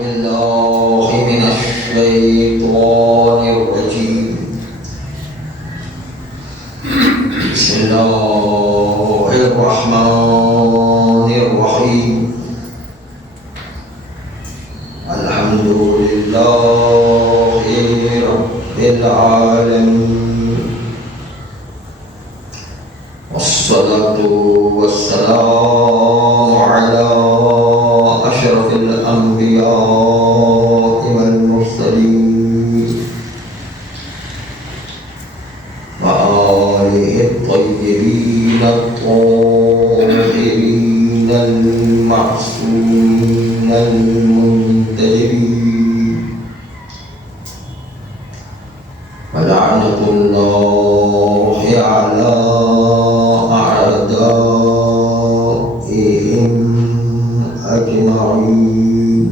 بالله من الشيطان الرجيم. بسم الله الرحمن الرحيم. الحمد لله رب العالمين، والصلاة والسلام على أشرف الأنبياء والمرسلين وآله الطيبين الطاهرين المعصومين المنتجبين، ولعنة الله على أعدائهم أجمعين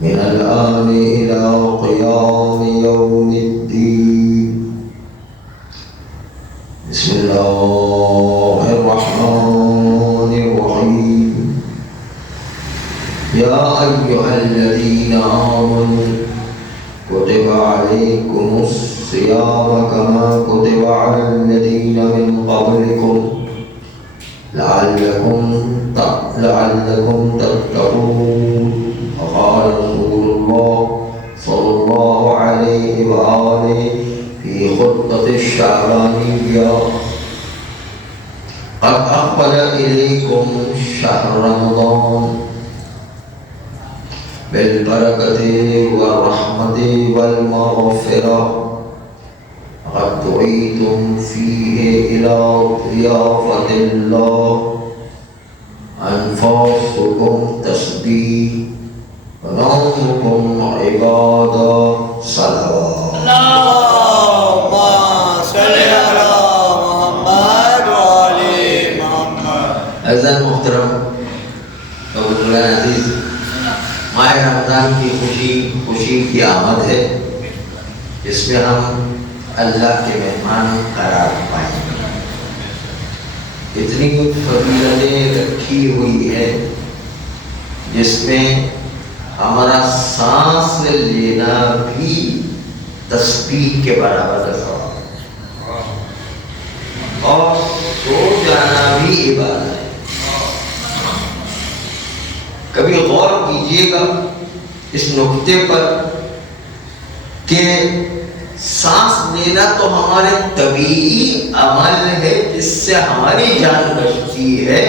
من الآن إلى قيام يوم الدين. بسم الله الرحمن الرحيم. يا أيها الذين آمنوا كتب عليكم الصيام كما كتب على الذين من قبلكم لعلكم تتقون. وقال رسول الله صلى الله عليه وآله في خطبة الشعبانية: قد أقبل إليكم شهر رمضان بالبركة والرحمة والمغفرة، قد دعيتم فيه إلى ضيافة الله، أنفاسكم تسبيح ونومكم عبادة صلوات. اللهم صل على محمد وآل محمد. عزیز محترم عزیز، ماہ رمضان کی خوشی کی آمد ہے، جس میں ہم اللہ کے مہمان قرار پائیں گے. اتنی فضیلتیں رکھی ہوئی ہے جس میں ہمارا سانس لینا بھی تسبیح کے برابر ہے اور سو جانا بھی عبادت ہے. کبھی غور کیجئے گا اس نقطے پر کہ سانس لینا تو ہمارے طبیعی عمل ہے جس سے ہماری جان بچتی ہے،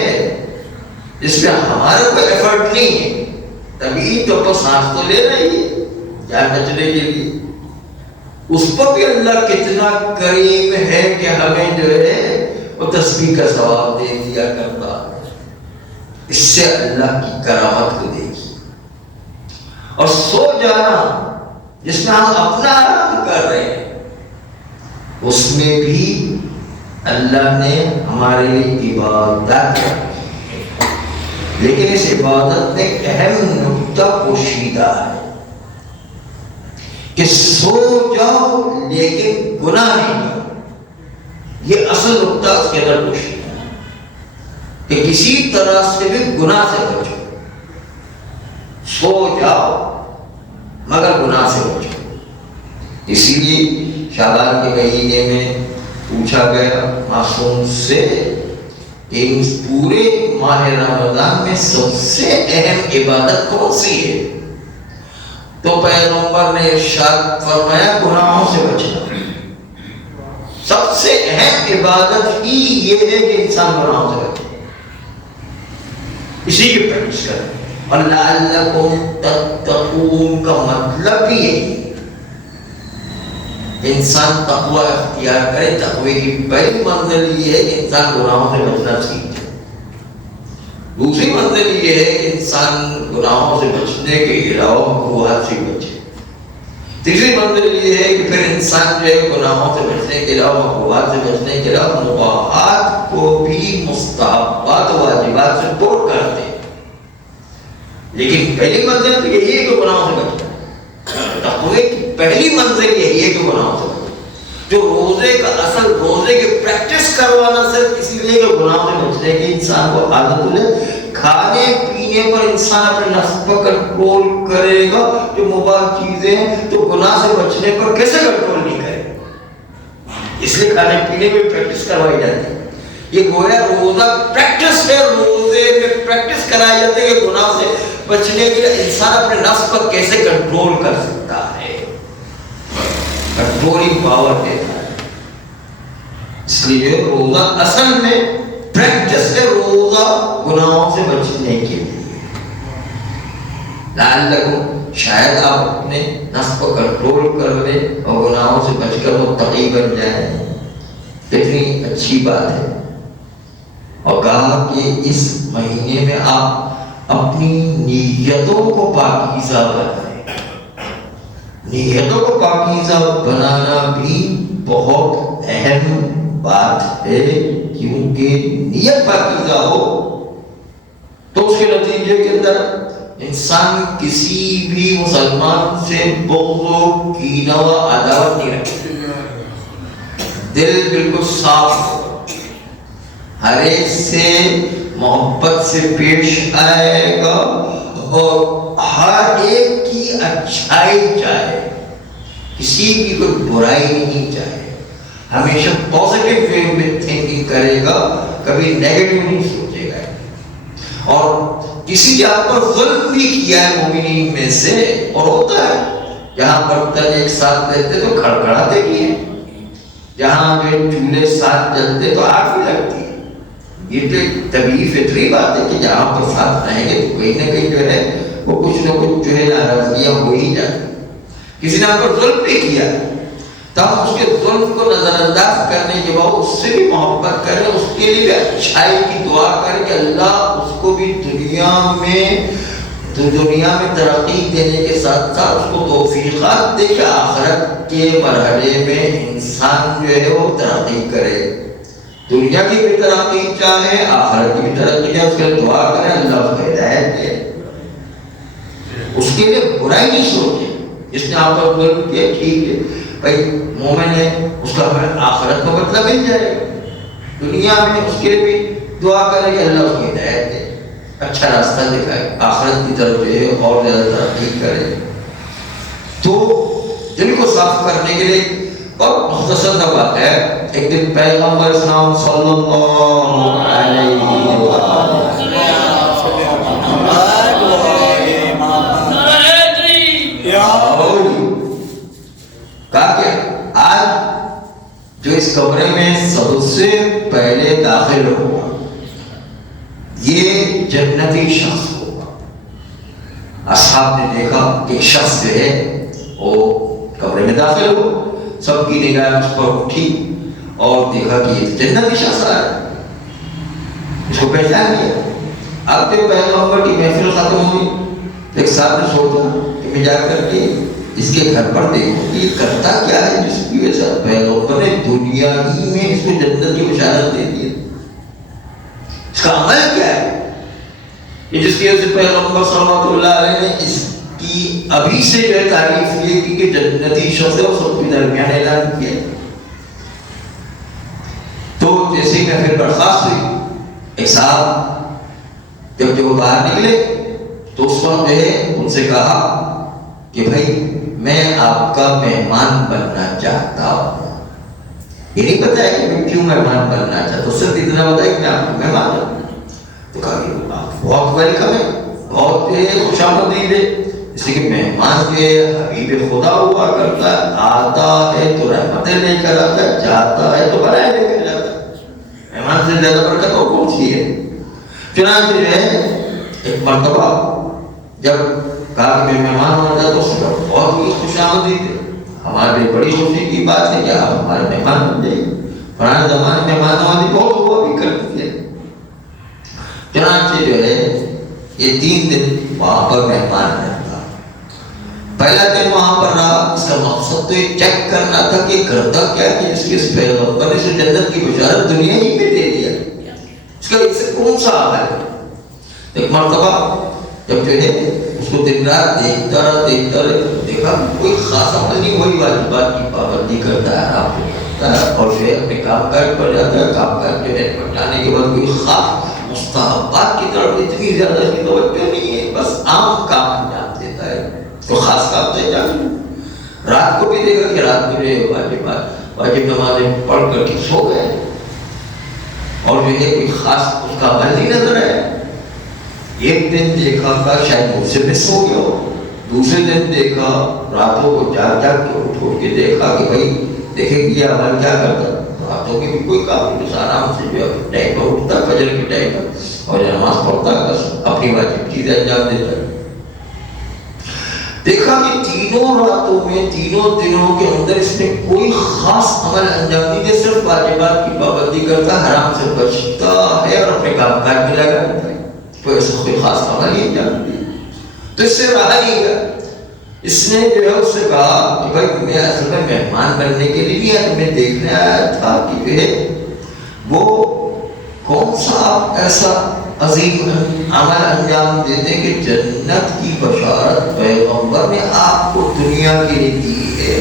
جس میں ہمارا کوئی ایفرٹ نہیں ہے. طبیعی طور پر سانس تو لینا ہی ہے جان بچنے کے لیے. اس پر بھی اللہ کتنا کریم ہے کہ ہمیں جو ہے وہ تسبیح کا ثواب دے دیا کرتا ہے. اس سے اللہ کی کرامت کو دیکھیے. اور سو جانا جس میں ہم اپنا آرام کر رہے ہیں، اس میں بھی اللہ نے ہمارے لیے عبادت رکھی. لیکن اس عبادت میں اہم نقطہ پوشیدہ ہے کہ سو جاؤ لیکن گناہ نہیں کرو. یہ اصل نقطہ اس کے اندر پوشیدہ ہے کہ کسی طرح سے بھی گناہ سے بچو. سو جاؤ مگر گناہ سے بچو. اسی لیے شعبان کے مہینے میں پوچھا گیا معصوم سے کہ اس پورے ماہ رمضان میں سب سے اہم عبادت کون سی ہے؟ تو پیغمبر نے ارشاد فرمایا گناہوں سے بچنا. سب سے اہم عبادت ہی یہ ہے کہ انسان گناہوں سے بچے، اسی کی پریکٹس کرے. اور لعلکم تتقون کا مطلب بھی یہی ہے انسان تقوی اختیار کرے. تقوی کی پہلی منزل یہ ہے کہ انسان گناہوں سے بچنا سیکھ جائے. دوسری منزل یہ ہے کہ انسان گناہوں سے بچنے کے علاوہ مکروہات سے بچے. تیسری منزل یہ ہے کہ پھر انسان جو ہے گناہوں سے بچنے کے علاوہ مکروہات سے بچنے کے علاوہ مباحات کو بھی مستحبات واجبات سے توڑ کرتے. لیکن پہلی منزل تو یہی ہے کہ گناہوں سے بچنا. تقوی کی پہلی منزل یہی ہے کہ گناہوں سے بچنا. جو روزے کا اصل روزے کی پریکٹس کروانا صرف اسی لیے کہ گناہوں سے بچنے کی انسان کو عادت ہے. کھانے پینے کیے پر انسان اپنے نفس پر کنٹرول کرے گا، جو مباح چیزیں ہیں تو گناہ سے بچنے پر کیسے کنٹرول نہیں کرے گا؟ اس لیے کھانے پینے میں پریکٹس کروائی جاتی ہے. یہ گویا روزہ پریکٹس ہے، روزے میں پریکٹس کرائی جاتی ہے کہ گناہ سے بچنے کے لیے انسان اپنے نفس پر کیسے کنٹرول کر سکتا ہے، کنٹرولنگ پاور دیتا ہے. اس لیے روزہ اصل میں پریکٹس ہے، روزہ گناہوں سے بچنے کے لیے. لعلکم، شاید آپ اپنے نفس کو کنٹرول کر لیں اور گناہوں سے بچ کر متقی بن جائیں. کتنی اچھی بات ہے. اور کہا کہ اس مہینے میں آپ اپنی نیتوں کو پاکیزہ بنائیں. نیتوں کو پاکیزہ بنانا بھی بہت اہم بات ہے، کیونکہ نیت پاکیزہ ہو تو اس کے نتیجے کے اندر انسان کسی بھی مسلمان سے بغض و کینہ و عداوت نہیں رکھے. دل بالکل صاف ہو، ہر ایک سے محبت سے پیش آئے گا اور ہر ایک کی اچھائی چاہے، کسی کی کوئی برائی نہیں چاہے. ہمیشہ پازیٹیو وے میں تھنکنگ کرے گا، کبھی نیگیٹو نہیں سوچے گا. اور کسی کے آپ پر ظلم بھی کیا ہے مومنین میں سے، اور ہوتا ہے جہاں برتن ایک ساتھ رہتے تو کھڑکھڑاتے بھی ہیں، جہاں جو چولہے ساتھ جلتے تو آگ بھی لگتی ہے. یہ تو ایک طبیعی فطری بات ہے کہ جہاں پر ساتھ رہیں گے تو کہیں نہ کہیں جو ہے وہ کچھ نہ کچھ جو ہے ناراضگیاں ہو ہی جاتی. کسی نے آپ پر ظلم بھی کیا تو ہم اس کے ظلم کو نظر انداز کرنے کے بعد اس سے بھی محبت کریں، اس کے لیے بھی اچھائی کی دعا کریں کہ اللہ اس کو بھی دنیا میں ترقی دینے کے ساتھ ساتھ اس کو توفیقات دے کہ آخرت کے مرحلے میں انسان جو ہے وہ ترقی کرے. دنیا کی بھی ترقی چاہے، آخرت کی بھی ترقی چاہے، اس کے لیے دعا کریں اللہ اس کو ہدایت دے. اس کے لیے برائی نہیں سوچے. جس نے آپ کو ظلم کیا ٹھیک ہے بھائی مومن ہے، اس کا ہمیں آخرت کا بدلہ مل جائے گا. دنیا میں اس کے لیے بھی دعا کرے کہ اللہ اس کو ہدایت دے، اچھا راستہ دکھائے، آخرت کی طرف جو ہے اور زیادہ ترقی کرے. تو دل کو صاف کرنے کے لیے اور مختصر سا بات ہے. ایک دن پیغمبر اسلام صلی اللہ علیہ وسلم کہا کہ آج جو اس کمرے میں سب سے پہلے داخل ہوگا یہ جنتی شخص ہوگا. اصحاب نے دیکھا کہ ایک شخص جو ہے وہ کمرے میں داخل ہو، سب کی نگاہ اس پر اٹھی اور دیکھا کہ یہ جنتی شخص آ رہا ہے. اس کو پہچان لیا. اب جب پیغمبر کی محفل ختم ہوئی ایک صاحب نے سوچا کہ میں جا کر کے اس کے گھر پر دیکھوں کہ یہ کرتا کیا ہے جس کی وجہ سے پیغمبر نے دنیا ہی میں اس کو جنت کی بشارت دے دی. اس کا عمل کیا ہے یہ جس کی وجہ سے پیغمبر صلی اللہ علیہ نے اس کی ابھی سے جو ہے تعریف یہ کی کہ جنتی شخص ہے اور سب کے درمیان اعلان کیا. تو جیسے ہی محفل برخاست ہوئی ایک صاحب جب جو باہر نکلے تو اس وقت جو ہے ان سے کہا کہ بھائی میں آپ کا مہمان بننا چاہتا ہوں. یہ نہیں پتا ہے کہ میں کیوں مہمان بننا چاہتا ہوں، صرف اتنا پتا ہے کہ میں آپ کا مہمان ہوں. تو کہا کہ آپ بہت ویلکم ہے، بہت خوش آمدید ہے. اس لیے کہ مہمان جو ہے حبیب خدا ہوا کرتا ہے، آتا ہے تو رحمتیں لے کر آتا ہے، جاتا ہے تو بلائیں لے کر جاتا ہے. مہمان سے زیادہ برکت اور کون سی ہے. چنانچہ جو ہے ایک مرتبہ جب کہا کہ میں مہمان ہونا چاہتا ہوں تو بہت ہی خوش آمدید ہے، ہمارے لیے بڑی خوشی کی بات ہے کہ آپ ہمارے مہمان بن جائیے. پرانے زمانے میں مہمان نوازی بہت ہوا بھی کرتی ہے. چنانچہ جو ہے یہ 3 دن وہاں پر مہمان رہتا. پہلا دن وہاں پر رہا، اس کا مقصد تو یہ چیک کرنا تھا کہ کرتا کیا کہ جس کے اس پیغمبر نے جنت کی بشارت دنیا ہی میں دے دیا، اس کا اس سے کون سا عمل ہے. ایک مرتبہ جب جو ہے اس کو دن رات دیکھتا رہا دیکھا کوئی خاص عمل نہیں، وہی واجبات کی پابندی کرتا ہے، آپ کو کرتا ہے اور جو ہے اپنے کام کاج پر جاتا ہے. کام کاج کے پٹانے کے بعد کوئی خاص مستحبات کی طرف اتنی زیادہ کی توجہ نہیں ہے، بس عام کام انجام دیتا ہے، تو خاص کام تو انجام رات کو بھی دیکھا کہ رات میں واجب نمازیں پڑھ کر کے سو گئے، اور جو ہے کوئی خاص اس کا عمل نہیں نظر آیا۔ ایک دن دیکھا کہ شاید مجھ سے مس ہو گیا ہو، دوسرے دن دیکھا راتوں کو جاگ جاگ کے اٹھ کے دیکھا کہ بھائی دیکھیں کہ یہ عمل کیا کرتا، راتوں کے بھی کوئی کام نہیں، آرام سے جو ہے ٹائم پر اٹھتا فجر کے ٹائم پر اور نماز پڑھتا، بس اپنی واجب چیزیں انجام دیتا۔ دیکھا کہ تینوں راتوں میں تینوں دنوں کے اندر اس نے کوئی خاص عمل انجام نہیں دیا، صرف واجبات کی پابندی کرتا، حرام سے بچتا ہے اور اپنے کام کاج میں لگا رہتا ہے، کوئی ایسا کوئی خاص عمل ہی انجام دیا۔ تو اس سے رہا نہیں گیا، اس نے جو ہے اس سے کہا کہ بھائی میں اصل میں مہمان بننے کے لیے نہیں آیا، میں دیکھنے آیا تھا کہ جو ہے وہ کون سا ایسا عظیم عمل انجام دیتے کہ جنت کی بشارت پیغمبر نے آپ کو دنیا کے لیے دی ہے،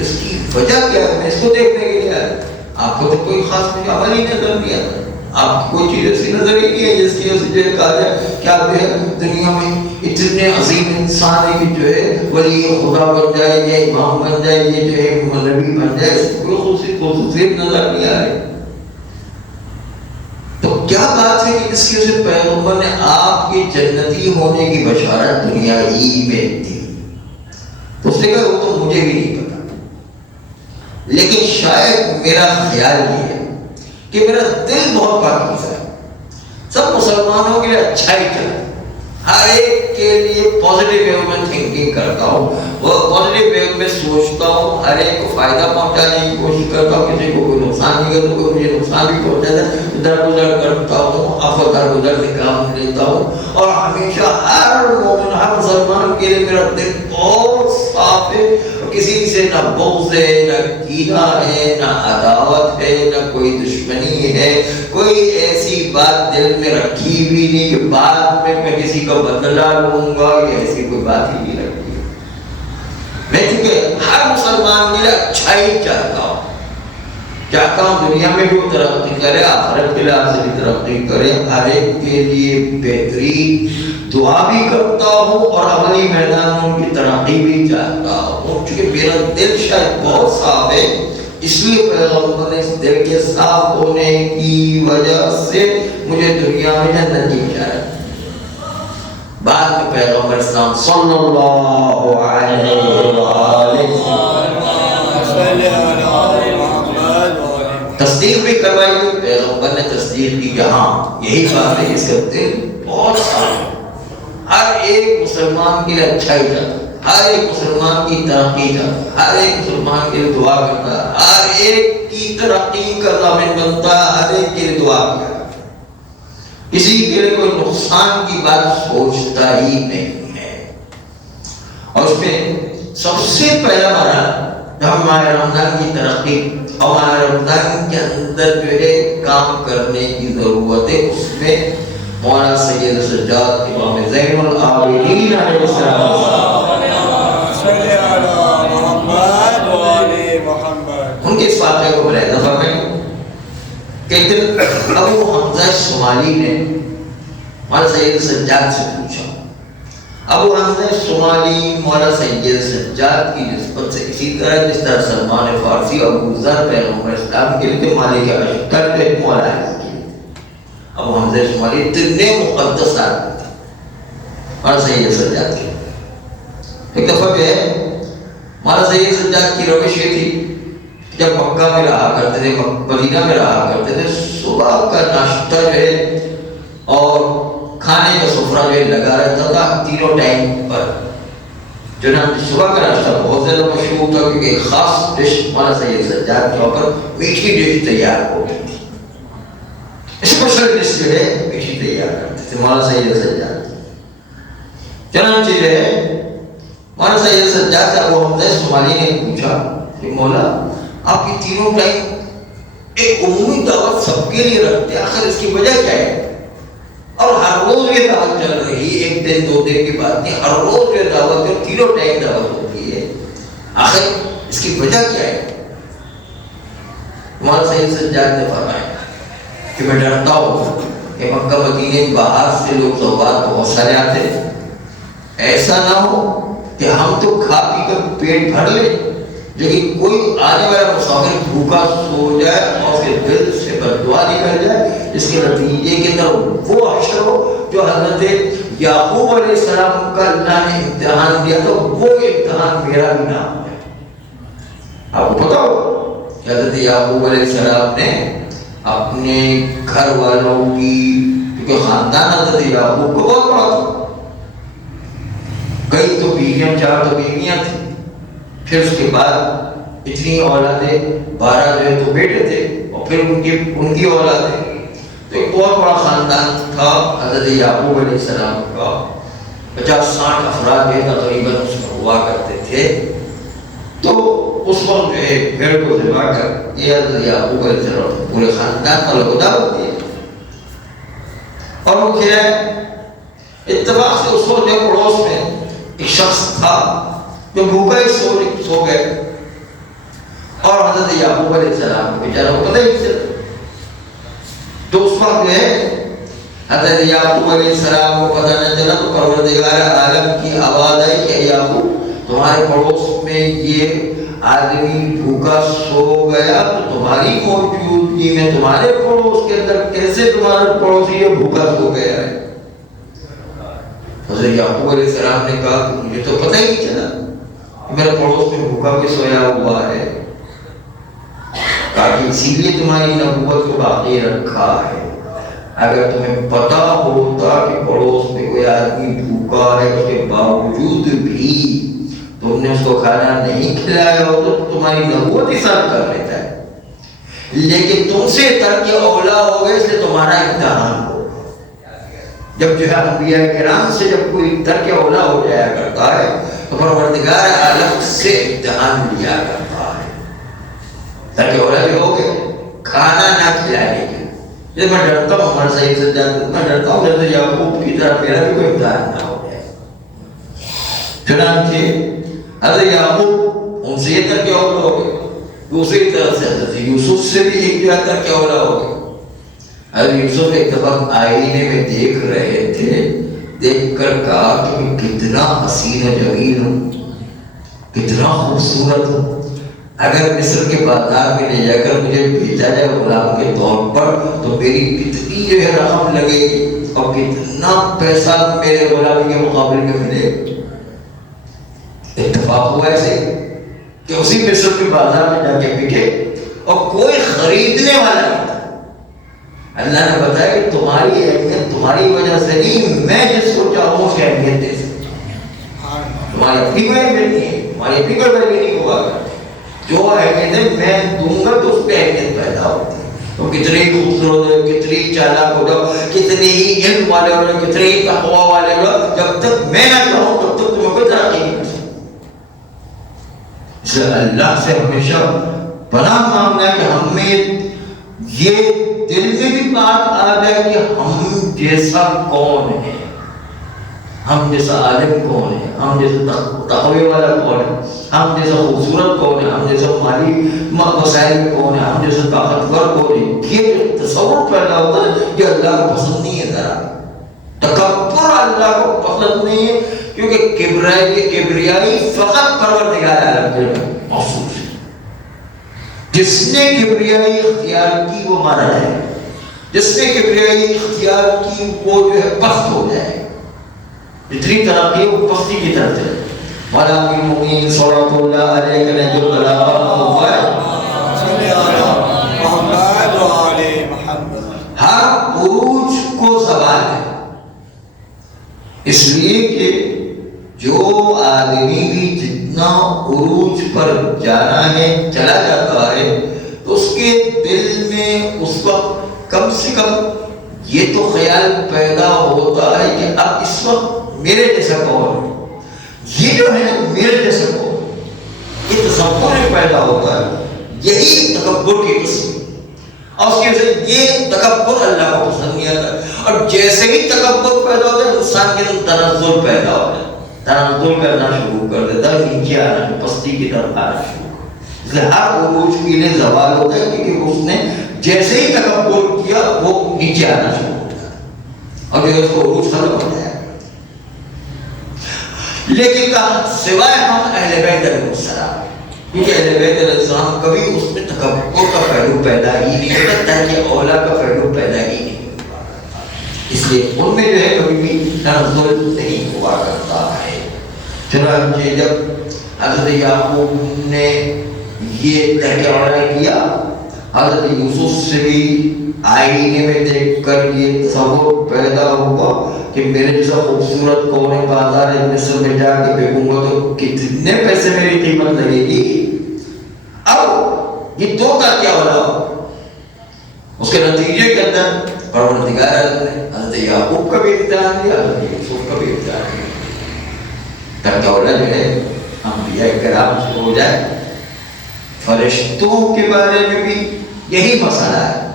اس کی وجہ کیا ہے؟ میں اس کو دیکھنے کے لیے آیا۔ آپ کو تو کوئی خاص مجھے عمل ہی نظر نہیں آتا، آپ کو کوئی چیز ایسی نظر ہی نہیں ہے جس کی وجہ سے جو ہے کہا جائے کہ آپ جو ہے دنیا میں اتنے عظیم انسان ہے کہ جو ہے ولی خدا بن جائے، یہ امام بن جائے، یہ جو ہے نبی بن جائے، اس کو کوئی خصوصیت نظر نہیں آ رہی۔ تو کیا بات ہے کہ اس کی وجہ سے پیغمبر نے آپ کے جنتی ہونے کی بشارت دنیا ہی میں دی؟ تو اس نے کہا وہ تو مجھے بھی نہیں پتا، لیکن شاید میرا خیال یہ ہے کہ میرا دل بہت پاکیزہ ہے، سب مسلمانوں کے لیے اچھا ہی چاہتا ہے، ہر ایک کے لیے پازیٹیو وے میں تھنکنگ کرتا ہوں، وہ پازیٹیو وے میں سوچتا ہوں، ہر ایک کو فائدہ پہنچانے کی کوشش کرتا ہوں، کسی کو کوئی نقصان نہیں کرتا، کوئی مجھے نقصان بھی پہنچاتا ہے، درگزر کرتا ہوں، عفو درگزر سے کام لیتا ہوں، اور ہمیشہ ہر مومن ہر مسلمان کے لیے میرا دل بہت صاف ہے، کسی سے نہ بغض ہے، نہ کینہ ہے، نہ عداوت ہے، نہ کوئی دشمنی ہے، کوئی ایسی بات دل میں رکھی بھی نہیں کہ بعد میں کسی کا بدلہ لوں گا، یا ایسی کوئی بات ہی نہیں رکھی۔ میں چونکہ ہر مسلمان کے لیے اچھا ہی چاہتا ہوں دنیا میں بھی وہ ترقی کرے، آخرت کے لحاظ سے بھی ترقی کرے، ہر ایک کے لیے بہترین دعا بھی کرتا ہوں اور عملی میدانوں کی ترقی بھی چاہتا ہوں، چونکہ میرا دل شاید بہت صاف ہے، اس لیے پیغمبر نے اس دل کے صاف ہونے کی وجہ سے مجھے دنیا میں جنت کی بشارت۔ بعد میں پیغمبر اسلام صلی اللہ علیہ وسلم تصدیق بھی کروائی، پیغمبر نے تصدیق کی کہ ہاں یہی بات ہے، اس کا دل بہت صاف ہے، ہر ایک مسلمان کے لیے اچھا ہی چاہتا، ہر ایک مسلمان کی ترقی چاہتا، ہر ایک مسلمان کے لیے دعا کرتا، ہر ایک کی ترقی کا ضامن بنتا، ہر ایک کے لیے دعا کرتا، کسی کے لیے کوئی نقصان کی بات سوچتا ہی نہیں ہے۔ اور اس میں سب سے پہلا مرحلہ جب ہمارے رمضان کی ترقی اور ہمارے رمضان کے اندر جو ہے کام کرنے کی ضرورت ہے، اس میں مولانا سید سجاد امام زین العابدین علیہ السلام ان کے اس واقعے کو بڑا دفعہ میں کہ ایک دن ابو حمزہ شمالی نے مولانا سید سجاد سے پوچھا، ابو حمزہ شمالی مولانا سید سجاد کی نسبت سے اسی طرح جس طرح سلمان فارسی اور ابو ذر پیغمبر اسلام کے لیے مالک اشتر کے مولا ہے، ابو حمزہ شمالی اتنے مقدس آدمی تھے مولانا سید سجاد کے۔ ایک دفعہ جو ہے مولانا سید سجاد کی روش یہ تھی، جب مکہ میں رہا کرتے تھے، مدینہ میں رہا کرتے تھے، صبح کا ناشتہ جو ہے اور کھانے کا سفرہ جو ہے لگا رہتا تھا تینوں ٹائم پر، چنانچہ صبح کا ناشتہ بہت زیادہ مشہور تھا کیونکہ ایک خاص ڈش مولانا سید سجاد کے اوپر میٹھی ڈش تیار ہوتی تھی، اسپیشل ڈش جو ہے میٹھی تیار کرتے تھے مولانا سید سجاد۔ چنانچہ جو ہے مولانا سید سجاد سے ابو حمزہ شمالی نے پوچھا کہ مولا آپ کی تینوں ٹائم ایک عمومی دعوت سب کے لیے رکھتے ہیں، آخر اس کی وجہ کیا ہے؟ اور ہر روز یہ دعوت چل رہی ہے، ایک دن دو دن کی بات نہیں، ہر روز یہ دعوت ہے، تینوں ٹائم دعوت ہوتی ہے، آخر اس کی وجہ کیا ہے؟ مولانا سید سجاد نے فرمایا کہ میں ڈرتا ہوں کہ مکہ مدینے باہر سے لوگ زوار بہت سارے آتے ہیں، ایسا نہ ہو کہ ہم تو کھا پی کر پیٹ بھر لیں لیکن کوئی آنے والا مسافر بھوکا سو جائے اور پھر دل سے بددعا نکل جائے، اس کے نتیجے کے طرف وہ حشر ہو جو حضرت یعقوب علیہ السلام کا اللہ نے امتحان دیا تو وہ امتحان میرا بھی نہ ہو جائے۔ آپ کو پتا ہو کہ حضرت یعقوب علیہ السلام نے اپنے گھر والوں کی، کیونکہ خاندان حضرت یعقوب کو بہت بڑا تھا، کئی تو بیویاں، 4 تو بیویاں تھیں، پھر اس کے بعد اتنی اولادیں، 12 جو ہے تو بیٹے تھے اور پھر ان کی اولادیں، تو ایک بہت بڑا خاندان تھا حضرت یعقوب علیہ السلام کا، 50-60 افراد جو تقریباً اس میں ہوا کرتے تھے۔ تو اس وقت جو ہے بھیڑ کو ذبح کر یہ حضرت یعقوب علیہ السلام پورے خاندان والوں کو دعوت دی اور وہ کھلائے۔ اتفاق سے اس وقت جو پڑوس میں ایک شخص تھا جو بھوکا ہی سو گئے اور حضرت یعقوب علیہ السلام کو بیچارہ کو پتہ ہی نہیں چلا۔ تو اس وقت جو ہے حضرت یعقوب علیہ السلام کو پتہ نہ چلا تو پروردگار عالم کی آواز آئی کہ یعقوب تمہارے پڑوس میں یہ آدمی بھوکا سو گیا تو تمہاری موجودگی میں تمہارے پڑوس کے اندر کیسے تمہارا پڑوسی یہ بھوکا سو گیا ہے؟ حضرت یعقوب علیہ السلام نے کہا کہ مجھے تو پتہ ہی نہیں چلا کہ میرے پڑوس میں بھوکا بھی سویا ہوا ہے، کہا کہ اسی لیے تمہاری نبوت کو باقی رکھا ہے، اگر تمہیں پتہ ہوتا کہ پڑوس میں کوئی آدمی بھوکا ہے اس کے باوجود بھی تم نے اس کو کھانا نہیں کھلایا ہو تو تمہاری نبوت ہی صرف کر لیتا ہے، لیکن تم سے ترک اولا ہو گئے اس لیے تمہارا امتحان ہو۔ جب جو ہے انبیاء کرام سے جب کوئی ترک اولا ہو جایا کرتا ہے تو پروردگار عالم سے امتحان لیا کرتا ہے۔ ترک اولا جو ہو گئے کھانا نہ کھلانے کے، جب میں ڈرتا ہوں ہمارے صحیح سے جانتے میں ڈرتا ہوں حضرت یعقوب کی طرح میرا بھی کوئی امتحان نہ ہو جائے۔ چنانچہ حضرت یعقوب ان سے یہ ترک اولا ہو گئے، دوسری طرف سے حضرت یوسف سے بھی ایک جو ترک اولا ہو گئے۔ حضرت یوسف ایک دفعہ آئینے میں دیکھ رہے تھے، دیکھ کر کہا کہ میں کتنا حسین و جمیل ہوں، کتنا خوبصورت ہوں، اگر مصر کے بازار میں لے جا کر مجھے بھیجا جائے غلام کے طور پر تو میری کتنی جو ہے رقم لگے گی اور کتنا پیسہ میرے غلامی کے مقابلے میں ملے۔ اتفاق ہوا ایسے کہ اسی مصر کے بازار میں جا کے بکے اور کوئی خریدنے والا نہیں تھا۔ اللہ نے بتایا کہ تمہاری اہمیت تمہاری وجہ سے نہیں، میں جس کو چاہوں اس کی اہمیت دے سکتا ہوں، تمہاری اپنی کوئی اہمیت نہیں ہے، تمہاری اپنی کوئی ویلیو نہیں ہوگا، جو اہمیت ہے میں دوں گا تو اس پہ اہمیت پیدا ہوتی ہے۔ تو کتنے ہی خوبصورت ہو، کتنی چالاک ہو جاؤ، کتنے ہی علم والے ہو جاؤ، کتنے ہی تقویٰ والے ہو جاؤ، جب تک میں نہ چاہوں تب تک تمہیں کوئی ترقی نہیں کر سکتا۔ اس لیے اللہ سے ہمیشہ پناہ مانگنا ہے کہ ہمیں یہ دل میں بھی بات آ جائے کہ ہم جیسا کون ہے، ہم جیسا عالم کون ہے، ہم جیسا تقوی والا کون ہے، ہم جیسا خوبصورت کون ہے، ہم جیسا مالی وسائل کون ہے، ہم جیسا طاقتور کون ہے۔ یہ جو تصور پیدا ہوتا ہے یہ اللہ کو پسند نہیں ہے۔ ذرا تکبر اللہ کو پسند نہیں ہے، کیونکہ کبریائی فقط پروردگار عالم کے لیے مخصوص ہے۔ جس نے کبریائی اختیار کی وہ مارا جائے، جس نے کبریائی اختیار کی وہ جو ہے پست ہو جائے۔ جتنی ترقی وہ پستی کی طرف ہے۔ مولا امیر المومنین صلی اللہ علیہ کا نہج البلاغہ ہوا ہے، ہر عروج کو زوال ہے، اس لیے کہ جو آدمی بھی جتنا عروج پر جانا ہے چلا جاتا ہے تو اس کے دل میں اس وقت کم سے کم یہ تو خیال پیدا ہوتا ہے کہ اب اس وقت میرے جیسا کون ہے، یہ جو ہے میرے جیسا کون ہے، یہ تصور پیدا ہوتا ہے۔ یہی تکبر کی قسم، اور اس کی وجہ سے یہ تکبر اللہ کو پسند نہیں آتا، اور جیسے ہی تکبر پیدا ہوتا ہے انسان کے اندر تنزل پیدا ہوتا ہے، تنزل کرنا شروع کر دیتا ہے، نیچے آنا، پستی کی طرف آنا شروع کر دیتا ہے۔ اس لیے ہر عروج کے لیے زوال ہوتا ہے، کیونکہ اس نے جیسے ہی تکبر کیا وہ نیچے آنا شروع ہوتا ہے۔ اور جو اس کو عروج ختم ہو جائے. لیکن سوائے ہم اہل بیت علیہ السلام، کیونکہ اہل بیت علیہ السلام کبھی اس میں تکبر کا پہلو پیدا ہی نہیں ہوتا، ترک اولا کا پہلو پیدا ہی نہیں ہوتا، اس لیے ان میں جو ہے کبھی بھی تنزل نہیں ہوا کرتا ہے. چنانچہ جب حضرت یعقوب نے یہ ترک اولا کیا، حضرت یوسف سے بھی آئینے میں دیکھ کر یہ تصور پیدا ہوا کہ میرے جیسا خوبصورت کون ہے بازار مصر میں جا کے بیکوں گا تو کتنے پیسے میری قیمت لگے گی. اب یہ دو کا کیا ہو رہا، اس کے نتیجے کے اندر پروردگار نے حضرت یعقوب کا بھی امتحان لیا، حضرت یوسف کا بھی امتحان لیا. ترک اولا جو ہے انبیاء کرام سے ہو جائے. فرشتوں کے بارے میں بھی یہی مسئلہ ہے.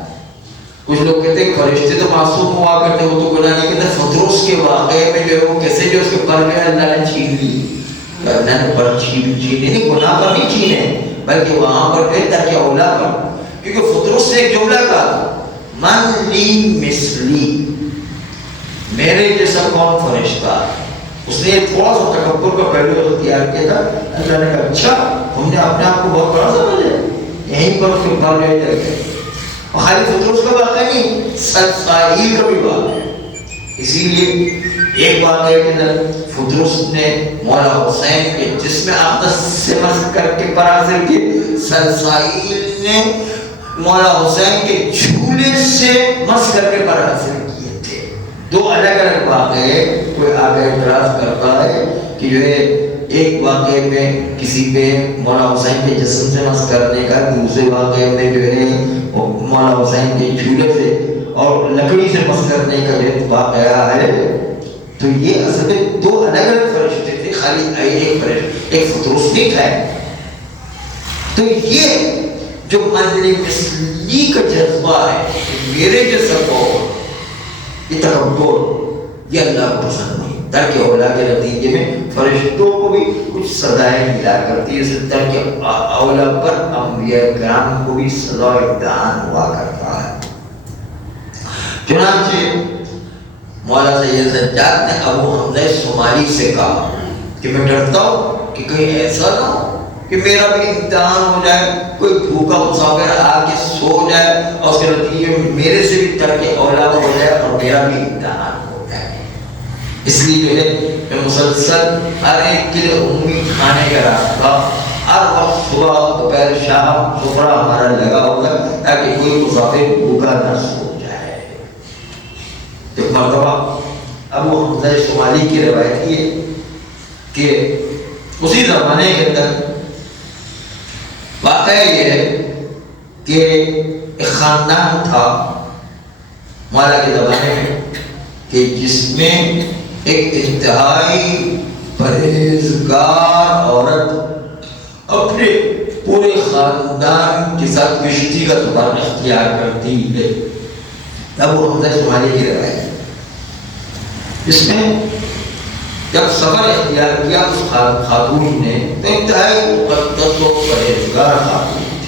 کچھ لوگ کہتے ہیں فرشتے تو معصوم ہوا کرتے، وہ تو گناہ نہیں کرتے. فطرس کے واقعے میں جو ہے وہ کیسے جو اس کے پر میں اللہ نے چھین لی، اللہ نے پر چھینے نہیں، گناہ پر نہیں چھینے بلکہ وہاں پر پھر ترک اولا پر. کیونکہ فطرس سے ایک جملہ کہا، من لی مثلی، میرے جیسا کون فرشتہ. اس نے تھوڑا سا تکبر کا پہلو اختیار کیا تھا. اللہ نے کہا اچھا ہم نے اپنے آپ کو بہت بڑا سمجھا، یہیں پر اس کے پر جو ہے. خالی فطرس کا واقعہ نہیں، سلسائیل کا بھی واقعہ ہے. اسی لیے ایک واقعہ کے اندر فطرس نے مولا حسین کے جسم اقدس سے مس کر کے پر حاصل کی، سلسائیل نے مولا حسین کے جھولے سے مس کر کے پر حاصل کیے تھے. دو الگ الگ واقعے. کوئی آگے اعتراض کرتا ہے کہ جو ہے ایک واقعے میں کسی پہ مولا حسین کے جسم سے مس کرنے کا، دوسرے واقعے میں جو ہے مولا حسین کے جھولے سے اور لکڑی سے مس کرنے کا جو واقعہ ہے. تو یہ اصل میں دو الگ الگ فرشتے تھے، خالی ایک فرشتے، ایک فطرس نہیں تھا. تو یہ جو منزل مثلی کا جذبہ ہے میرے جیسا کون، یہ تکبر یہ اللہ کو پسند نہیں. ترک اولا کے نتیجے میں فرشتوں کو بھی کچھ سزائیں ملا کرتی ہے، اس ترک اولا پر انبیاء کرام کو بھی سزا و امتحان ہوا کرتا ہے. چنانچہ مولا سید سجاد نے ابو حمزہ شمالی سے کہا کہ میں ڈرتا ہوں کہ کہیں ایسا نہ ہو کہ میرا بھی امتحان ہو جائے، کوئی بھوکا مسافر آ کے سو جائے اور اس کے نتیجے میں میرے سے بھی ترک اولا ہو جائے اور میرا بھی امتحان ہو جائے. اس لیے جو ہے میں مسلسل ہر ایک کے لیے عمومی کھانے کا راستہ ہر وقت صبح دوپہر شام سفرہ ہمارا لگا ہوگا تاکہ کوئی مسافر بھوکا نہ سو جائے. ایک مرتبہ ابو حمزہ شمالی کی روایت یہ کہ اسی زمانے کے اندر واقعہ یہ ہے کہ ایک خاندان تھا مولا کے زمانے میں کہ جس میں ایک انتہائی پرہیزگار عورت اپنے پورے خاندان کے ساتھ کشتی کا سفر اختیار کرتی ہے. ابو حمزہ شمالی کی روایت جس میں جب سفر اختیار کیا اس خاتون نے تو انتہائی مقدس و پرہیزگار خاتون تھی.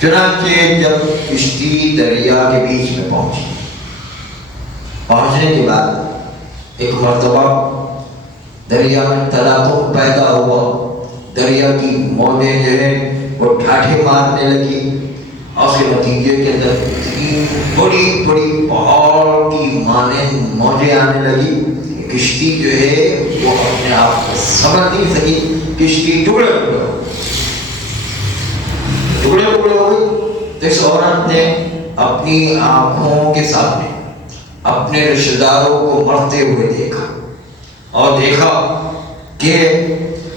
چنانچہ جب کشتی دریا کے بیچ میں پہنچنے کے بعد ایک مرتبہ دریا میں تلاطم پیدا ہوا. دریا کی موجیں جو ہے وہ ٹھاٹھے مارنے لگی اور اس کے نتیجے کے اندر بڑی بڑی پہاڑ کی مانند موجیں آنے لگی. کشتی جو ہے وہ اپنے آپ کو سنبھل نہیں سکی، کشتی ٹکڑے ٹکڑے ہو گئی. اس عورت نے اپنی آنکھوں کے سامنے اپنے رشتہ داروں کو مرتے ہوئے دیکھا اور دیکھا کہ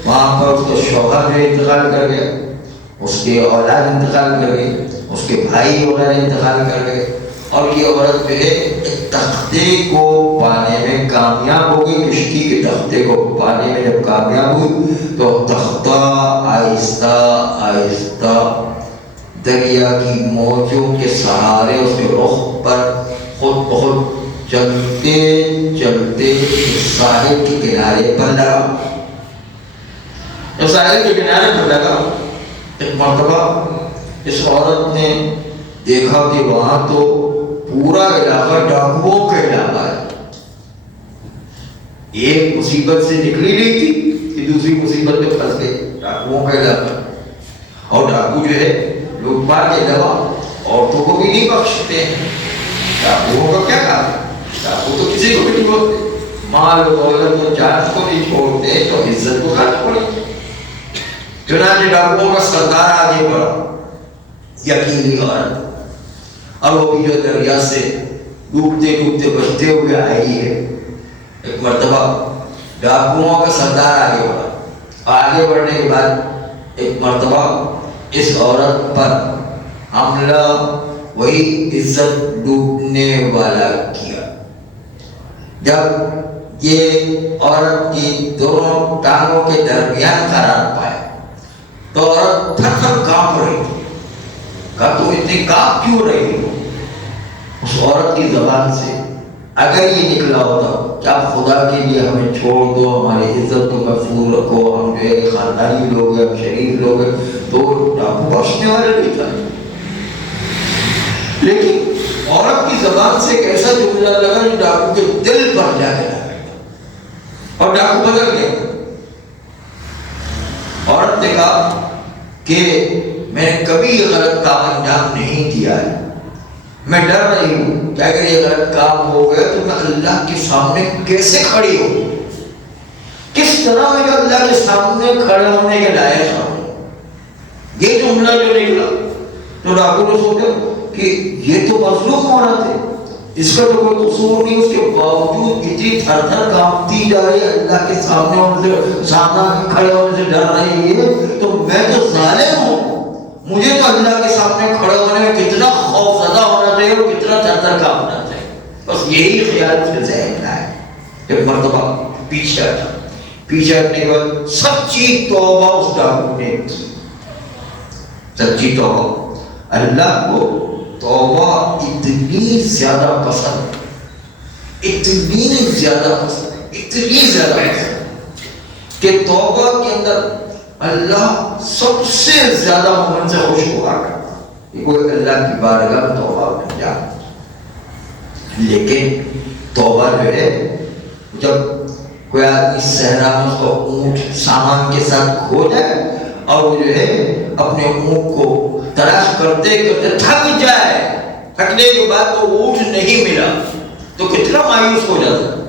وہاں پر اس کا شوہر جو انتقال کر گیا، اس کے اولاد انتقال کر گئی، اس کے بھائی وغیرہ انتقال کر گئے اور یہ عورت جو ہے تختے کو پانے میں کامیاب ہو گئی. کشتی کے تختے کو پانے میں جب کامیاب ہوئی تو تختہ آہستہ آہستہ دریا کی موجوں کے سہارے اس کے رخ پر خود بخود چلتے چلتے ساحل کے کنارے پر لگا. جب ساحل کے کنارے پر لگا ایک مرتبہ اس عورت نے دیکھا کہ وہاں تو پورا علاقہ ڈاکوؤں کا علاقہ ہے. ایک مصیبت سے نکلی نہیں تھی کہ دوسری مصیبت میں پھنس گئے. ڈاکوؤں کا علاقہ, اور ڈاکو جو ہے لوٹ مار کے علاوہ عورتوں کو بھی نہیں بخشتے ہیں. ڈاکوؤں کا کیا کام ہے؟ ڈاکو تو کسی کو بھی نہیں بولتے, مال و دولت و جان کو نہیں چھوڑتے تو عزت کو کہاں چھوڑیں. چنانچہ ڈاکوؤں کا سردار آگے بڑھا, یقینی عورت. اب وہ بھی جو دریا سے ڈوبتے ڈوبتے بچتے ہوئے آئی ہے. ایک مرتبہ ڈاکوؤں کا سردار آگے بڑھا. آگے بڑھنے کے بعد ایک مرتبہ اس عورت پر حملہ وہی عزت ڈوبنے والا کیا. جب یہ عورت کی دونوں ٹانگوں کے درمیان قرار پائے تو عورت تھر تھر کانپ رہی تھی. کہا تم اتنی کانپ کیوں رہی ہو؟ اس عورت کی زبان سے اگر یہ نکلا ہوتا کیا خدا کے لیے ہمیں چھوڑ دو, ہماری عزت کو محفوظ رکھو, ہم جو ہے خاندانی لوگ ہیں, ہم شریف لوگ ہیں, تو ڈاکو بخشنے والے نہیں تھا. لیکن عورت کی زبان سے ایک ایسا جملہ لگا جو ڈاکو کے دل پر جا کے لگا اور ڈاکو بدل گیا. عورت نے کہا کہ میں نے کبھی یہ غلط کام انجام نہیں دیا ہے, میں ڈر رہی ہوں کہ اگر یہ غلط کام ہو گیا تو میں اللہ کے سامنے کیسے کھڑی ہوں, کس طرح میں اللہ کے سامنے کھڑے ہونے کے لائق ہوں. یہ جملہ جو نکلا تو ڈاکو نے سوچا کہ یہ تو مظلوم عورت ہے, اس کا تو کوئی قصور نہیں, اس کے باوجود اتنی تھر تھر کانپتی جا رہی ہے, اللہ کے سامنے ہونے سے سامنے کھڑے ہونے سے ڈر رہی ہے, تو میں تو ظالم ہوں, مجھے تو اللہ کے سامنے کھڑے ہونے میں کتنا خوف زدہ ہونا چاہیے اور کتنا تھر تھر کانپنا چاہیے. بس یہی خیال اس کے ذہن میں آیا. ایک مرتبہ پیچھے ہٹا, پیچھے ہٹنے کے بعد سچی توبہ اس ڈاکو نے کی. سچی توبہ. اللہ کو توبہ اتنی زیادہ پسند, اتنی زیادہ پسند, اتنی زیادہ پسند کہ توبہ کے اندر اللہ سب سے زیادہ مومن سے خوش ہوا کرتا کہ کوئی اللہ کی بارگاہ میں توبہ بن جائے. لیکن توبہ جو ہے, جب کوئی آدمی صحرا میں اس کا اونٹ سامان کے ساتھ کھو جائے اور وہ جو ہے اپنے اونٹ کو تلاش کرتے کرتے تھک جائے, تھکنے کے بعد تو اونٹ نہیں ملا تو کتنا مایوس ہو جاتا ہے.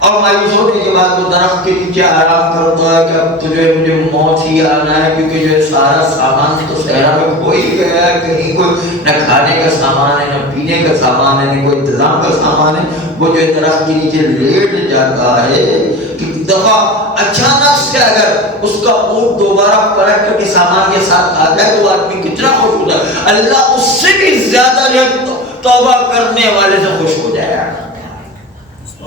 اور مایوس ہونے کے بعد وہ درخت کے نیچے آرام کرتا ہے کہ اب تو جو ہے مجھے موت ہی آنا ہے, کیونکہ جو ہے سارا سامان تو صحرا میں کھو ہی گیا ہے, کہیں کوئی نہ کھانے کا سامان ہے, نہ پینے کا سامان ہے, نہ کوئی انتظام کا سامان ہے. وہ جو ہے درخت کے نیچے لیٹ جاتا ہے کہ دفعہ اچانک سے اگر اس کا اونٹ دوبارہ پلٹ کر کے سامان کے ساتھ آ جائے تو آدمی کتنا خوش ہوتا ہے. اللہ اس سے بھی زیادہ جو توبہ کرنے والے سے خوش ہو جائے.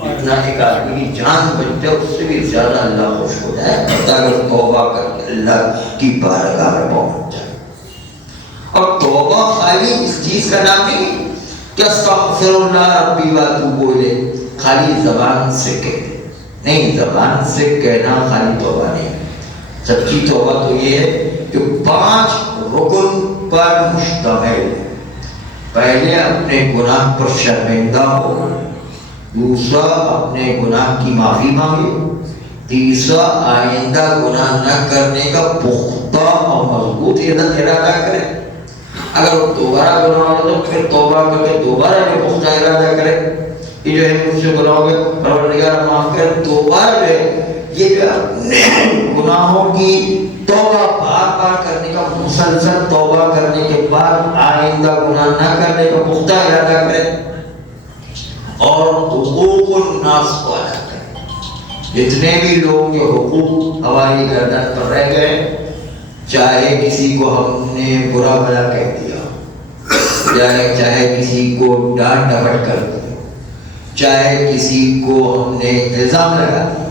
اتنا ایک آدمی کی جان بچ جائے اس سے بھی زیادہ اللہ خوش ہو جائے اگر توبہ کر کے اللہ کی بارگاہ میں پہنچ جائے. اور توبہ خالی اس چیز کا نام نہیں کہ استغفر اللہ ربی واتوب الیہ خالی زبان سے کہتے نہیں, زبان سے کہنا خالی توبہ نہیں. سچی توبہ تو یہ ہے جو 5 رکن پر مشتمل ہے. پہلے اپنے گناہ پر شرمندہ ہو, دوسرا اپنے گناہ کی معافی مانگے, تیسرا آئندہ گناہ نہ کرنے کا پختہ اور مضبوط ارادہ کرے. اگر وہ دوبارہ گناہ ہو تو پھر توبہ کر کے دوبارہ پختہ ارادہ کرے کہ جو ہے مجھ سے گناہ ہو گئے, پروردگار معاف کر. دوبارہ جو ہے یہ جو اپنے گناہوں کی توبہ بار بار کرنے کا, مسلسل توبہ کرنے کے بعد آئندہ گناہ نہ کرنے کا پختہ ارادہ کرے. اور حقوق الناس کو ادا کرے. جتنے بھی لوگوں کے حقوق ہماری گردن پر رہ گئے, چاہے کسی کو ہم نے برا بھلا کہہ دیا, چاہے کسی کو ڈانٹ ڈپٹ کر دیا, چاہے کسی کو ہم نے الزام لگا دیا,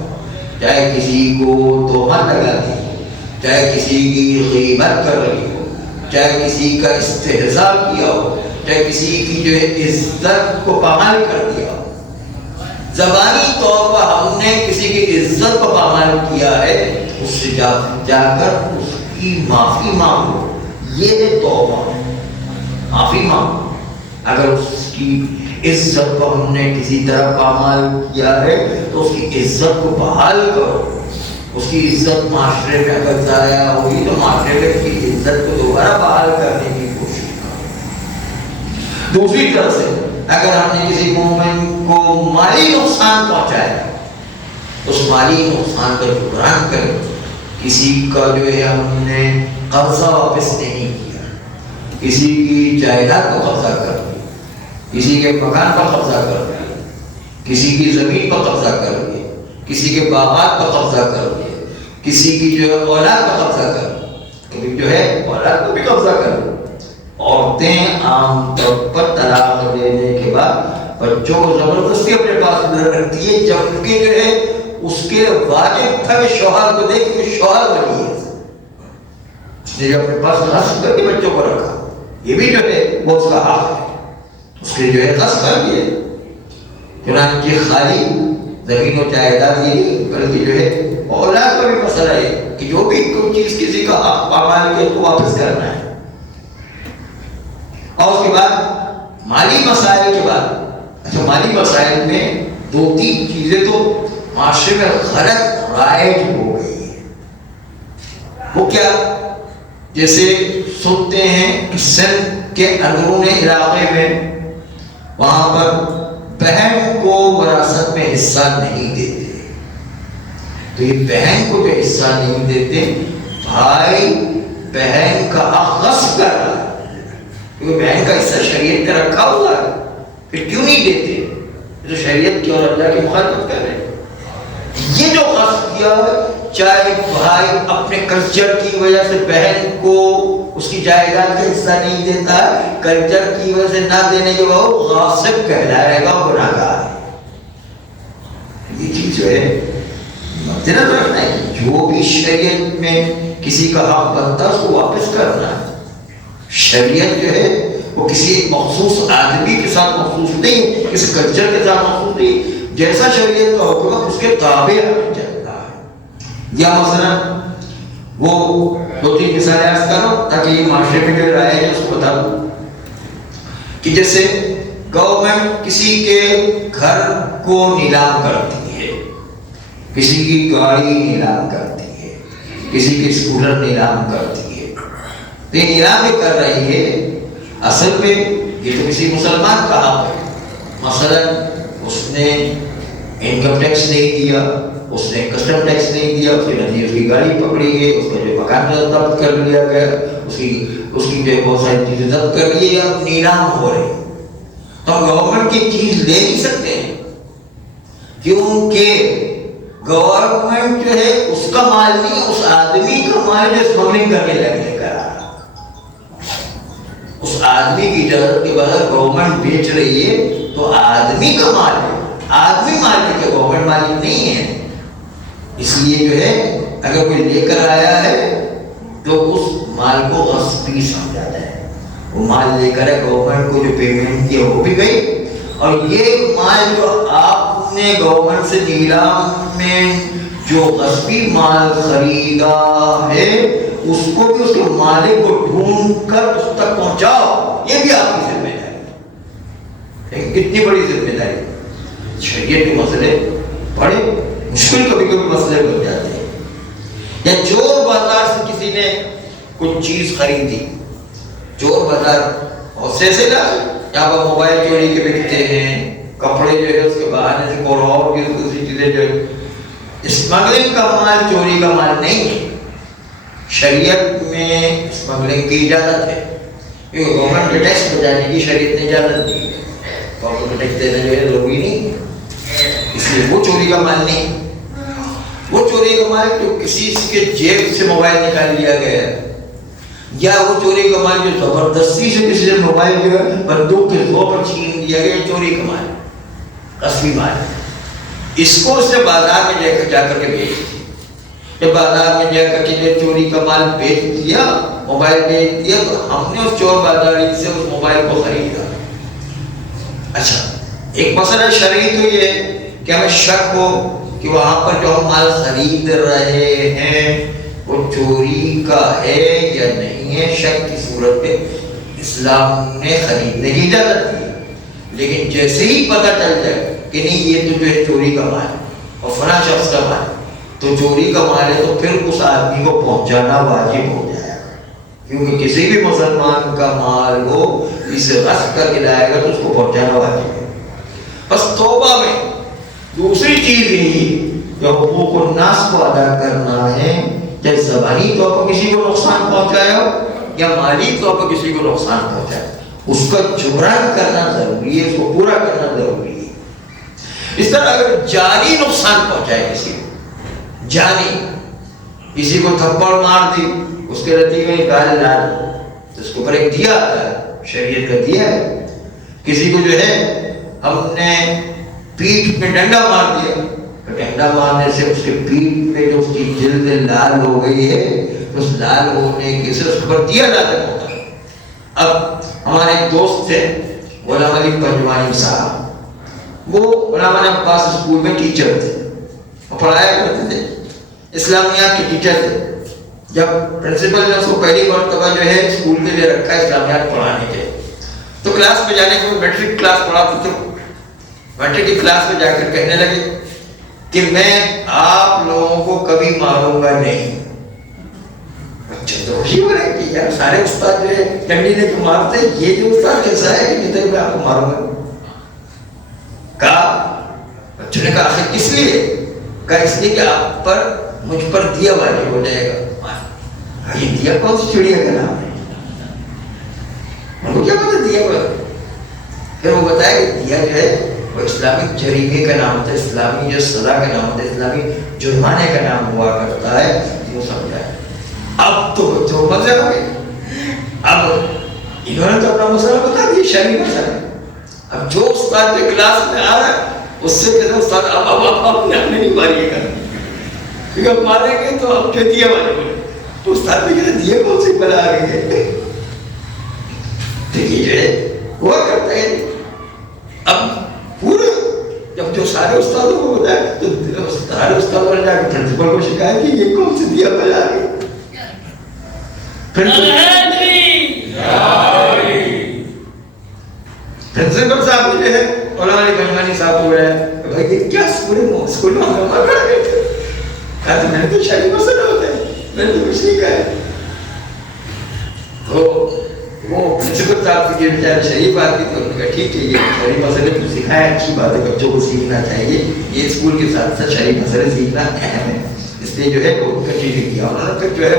چاہے کسی کو تہمت لگا دی, چاہے کسی کی غیبت کر رہی ہو, چاہے کسی کا استہزاء کیا ہو, چاہے کسی کی جو ہے عزت کو پامال کر دیا ہو. زبانی طور پر ہم نے کسی کی عزت کو پامال کیا ہے, اس سے جا کر اس کی معافی مانگو. یہ توبہ, معافی مانگو. اگر اس کی عزت کو ہم نے کسی طرح پامال کیا ہے تو اس کی عزت کو بحال کرو. اس کی عزت معاشرے میں اگر ضائع ہوگی تو معاشرے میں اس کی عزت کو دوبارہ بحال کرنے کی کوشش کرو. دوسری طرف سے اگر ہم نے کسی مومن کو مالی نقصان پہنچایا اس مالی نقصان کا جبران کریں. کسی کا جو ہے ہم نے قرضہ واپس نہیں کیا, کسی کی جائیداد کو قبضہ کر دیا, کسی کے مکان پر قبضہ کر دیا, کسی کی زمین پر قبضہ کر دیا, کسی کے باغات پر قبضہ کر دیا, کسی کی جو ہے اولاد پر قبضہ کر دیا, کبھی جو ہے اولاد کو بھی قبضہ کر دیا. عورتیں عام طور پر طلاق دینے کے بعد بچوں کو زبردستی اپنے پاس رکھتی ہے, جبکہ جو ہے اس کے واجب تھا کہ شوہر کو دے, کہ شوہر بنی ہے, اس نے جو اپنے پاس غصب کر کے بچوں کو رکھا, یہ بھی جو ہے وہ اس کا حق ہے, اس نے جو ہے غصب کر دیا. چنانچہ خالی زمین و جائیداد یہ نہیں بلکہ جو ہے اولاد کا بھی مسئلہ ہے کہ جو بھی کوئی چیز کسی کا حق پامال کے تو واپس کرنا ہے. اور اس کے بعد مالی مسائل کے بعد, اچھا مالی مسائل میں دو تین چیزیں تو معاشرے میں غلط رائج ہو گئی ہے. وہ کیا؟ جیسے سنتے ہیں کہ سندھ کے اندرون علاقے میں وہاں پر بہن کو وراثت میں حصہ نہیں دیتے, تو یہ بہن کو جو حصہ نہیں دیتے, بھائی بہن کا حق غصب کر رہا ہے, کیونکہ بہن کا حصہ شریعت میں رکھا ہوا ہے, پھر کیوں نہیں دیتے؟ تو شریعت کی اور اللہ کی مخالفت کر رہے ہیں. یہ جو غصب کیا, چاہے بھائی اپنے کلچر کی وجہ سے بہن کو اس کی جائیداد کا حصہ نہیں دیتا ہے, کلچر کی وجہ سے نہ دینے کے بعد غاصب کہلائے گا, گناہگار ہے. یہ چیز جو ہے مد نظر رکھنا ہے کہ جو بھی شریعت میں کسی کا حق بنتا ہے اس کو واپس کرنا ہے. شریعت جو ہے وہ کسی مخصوص آدمی کے ساتھ مخصوص نہیں, کسی کلچر کے ساتھ مخصوص نہیں. جیسا شریعت کا حکم ہے اس کے تابع ہمیں چلنا ہے. یا مثلا وہ دو تین مثالیں عرض کرو تاکہ یہ معاشرے میں جو رائے ہے اس کو بتا دوں. کہ جیسے گورنمنٹ کسی کے گھر کو نیلام کرتی ہے, کسی کی گاڑی نیلام کرتی ہے, کسی کی اسکوٹر نیلام کرتی ہے, تو یہ نیلام بھی کر رہی ہے. اصل میں یہ تو کسی مسلمان کا حق ہے. مثلا اس نے انکم ٹیکس نہیں دیا, اس نے کسٹم ٹیکس نہیں دیا, اس کے نتیجے اس کی گاڑی پکڑی گئی, اس کا جو مکان ضبط کر لیا گیا, اس کی جو بہت ساری چیزیں ضبط کر لی, اب نیلام ہو رہی. تو ہم گورنمنٹ کی چیز لے نہیں سکتے ہیں, کیونکہ گورنمنٹ جو ہے اس کا مال نہیں, اس آدمی کا مال جو اسمگلنگ کر کے لے کر آ رہا. اس آدمی کی اجازت کے بغیر گورنمنٹ بیچ رہی ہے تو آدمی کا مال ہے, آدمی مالک ہے, گورنمنٹ مالک نہیں ہے. اس لیے جو ہے اگر کوئی لے کر آیا ہے تو اس مال کو غصبی سمجھا جائے. وہ مال لے کر گورنمنٹ کو جو پیمنٹ کیا وہ بھی گئی, اور یہ مال جو آپ نے گورنمنٹ سے نیلام میں جو غصبی مال خریدا ہے اس کو بھی اس کے مالک کو ڈھونڈ کر اس تک پہنچاؤ, یہ بھی آپ کی ذمہ داری. کتنی بڑی ذمہ داری. شریعت کے مسئلے بڑے مشکل کبھی کبھی مسئلے بن جاتے ہیں. یا چور بازار سے کسی نے کچھ چیز خریدی, چور بازار بہت سے ایسے نا یہاں پر موبائل چوری کے بکتے ہیں, کپڑے جو ہے اس کے بہانے سے کوئی اور بھی دوسری چیزیں جو ہے. اسمگلنگ کا مال چوری کا مال نہیں ہے. شریعت میں اسمگلنگ کی اجازت ہے, کیونکہ گورنمنٹ کے ٹیکس بچانے کی شریعت نے اجازت دی ہے. گورنمنٹ ٹیکس دینا جو ہے ضروری نہیں, اس لیے وہ چوری کا مال نہیں. وہ چوری کا مال جو کسی کے جیب سے موبائل نکال لیا گیا ہے, یا وہ چوری کا مال جو زبردستی سے کسی سے موبائل جو ہے بندوق کے زور پر چھین لیا گیا, چوری کا مال, قصبی مال. اس کو اس نے بازار میں جا کر کے بیچ دی. جب بازار میں جا کر کے چوری کا مال بیچ دیا, موبائل بیچ دیا, تو ہم نے اس چور بازاری سے اس موبائل کو خریدا. اچھا, ایک مسئلہ شرعی تو یہ ہے کہ ہمیں شک ہو کہ وہاں پر جو ہم مال خرید رہے ہیں وہ چوری کا ہے یا نہیں ہے. شک کی صورت میں اسلام نے خریدنے کی اجازت دی, لیکن جیسے ہی پتہ چل جائے کہ نہیں یہ تو جو ہے چوری کا مال ہے اور فلاں شخص کا مال ہے، تو چوری کا مال ہے، تو پھر اس آدمی کو پہنچانا واجب ہو جائے گا، کیونکہ کسی بھی مسلمان کا مال ہو اسے غصب کر کے لائے گا تو اس کو پہنچانا واجب ہے۔ بس توبہ میں دوسری چیز یہی کہ حقوق الناس کو ادا کرنا ہے، چاہے زبانی طور پر کسی کو نقصان پہنچائے ہو یا مالی طور پر کسی کو نقصان پہنچائے، اس کا جبران کرنا ضروری ہے، اس کو پورا کرنا ضروری ہے۔ اس طرح اگر جانی نقصان پہنچائے کسی کو، جانی کسی کو تھپڑ مار دی، اس کے نتیجے میں گال لال، تو اس کے اوپر ایک دیا آتا ہے، شریعت کا دیا ہے۔ کسی کو جو ہے ہم نے پیٹھ میں ڈنڈا مار دیا، تو ڈنڈا مارنے سے اس کے پیٹھ پہ جو اس کی جلد لال ہو گئی ہے، تو اس لال ہونے کی سے اس پر دیا لازم ہوتا ہے۔ اب ہمارے ایک دوست تھے علامہ علی پنجوانی صاحب، وہ علامہ عباس اسکول میں ٹیچر تھے، وہ پڑھایا کرتے تھے، اسلامیات کے ٹیچر تھے۔ جب پرنسپل نے اس کو پہلی مرتبہ جو ہے اسکول کے لیے رکھا اسلامیات پڑھانے کے، تو کلاس میں جانے کے میٹرک کلاس پڑھاتے تھے، میٹرک کی کلاس میں جا کر کہنے لگے کہ میں آپ لوگوں کو کبھی ماروں گا نہیں۔ بچے تو خوشی ہو رہے کہ یار سارے استاد جو ہے ڈنڈی لے کے مارتے، یہ جو استاد کیسا ہے کہ نہیں میں آپ کو ماروں گا؟ کہا بچوں نے کہا آخر کس لیے؟ کہا اس لیے کہ آپ پر مجھ پر دیا واجب ہو جائے گا۔ یہ دیا کون سی چڑیا کا نام ہے؟ ان کو کیا پتا دیا ہوا؟ پھر وہ بتایا کہ دیا جو ہے وہ اسلامی جریمے کا نام ہوتا ہے، اسلامی جو سزا کا نام ہوتا ہے، اسلامی جرمانے کا نام ہوا کرتا ہے۔ وہ سمجھا ہے۔ اب تو بچوں کو مزہ آ گئی، اب انہوں نے تو اپنا مسئلہ بتا دیا، شرعی مسئلہ۔ اب جو استاد کے کلاس میں آ رہا ہے اس سے کہتا ہے استاد اب اپنے نہیں ماریے گا، کیونکہ اب ماریں گے تو اب جو دیا والے بولے، تو استاد نے کہتا دیا کون سی بلا آ گئی ہے؟ دیکھیے جو ہے ہوا کرتا ہے۔ اب پورے جب جو سارے استادوں کو بتایا تو سارے استادوں نے جا کے پرنسپل کو شکایت کی یہ کون سی دیا بلا آ گئی؟ پرنسپل صاحب جو ہے علامہ علی پنجوانی صاحب کو بولا بھائی یہ کیا اسکول میں ہنگامہ کھڑا کرتے؟ کہا تو میں نے تو شرعی مسئلہ ہوتا ہے، میں نے تو کچھ نہیں کہا ہے۔ تو وہ پرنسپل صاحب کی بیچارے شریف آدمی تھے، انہوں نے کہا ٹھیک ہے یہ شرعی مسئلے تو سکھائے، اچھی بات ہے، بچوں کو سیکھنا چاہیے، یہ اسکول کے ساتھ ساتھ شرعی مسئلے سیکھنا اہم ہے، اس لیے جو ہے وہ کنٹینیو کیا۔ انہوں نے پھر جو ہے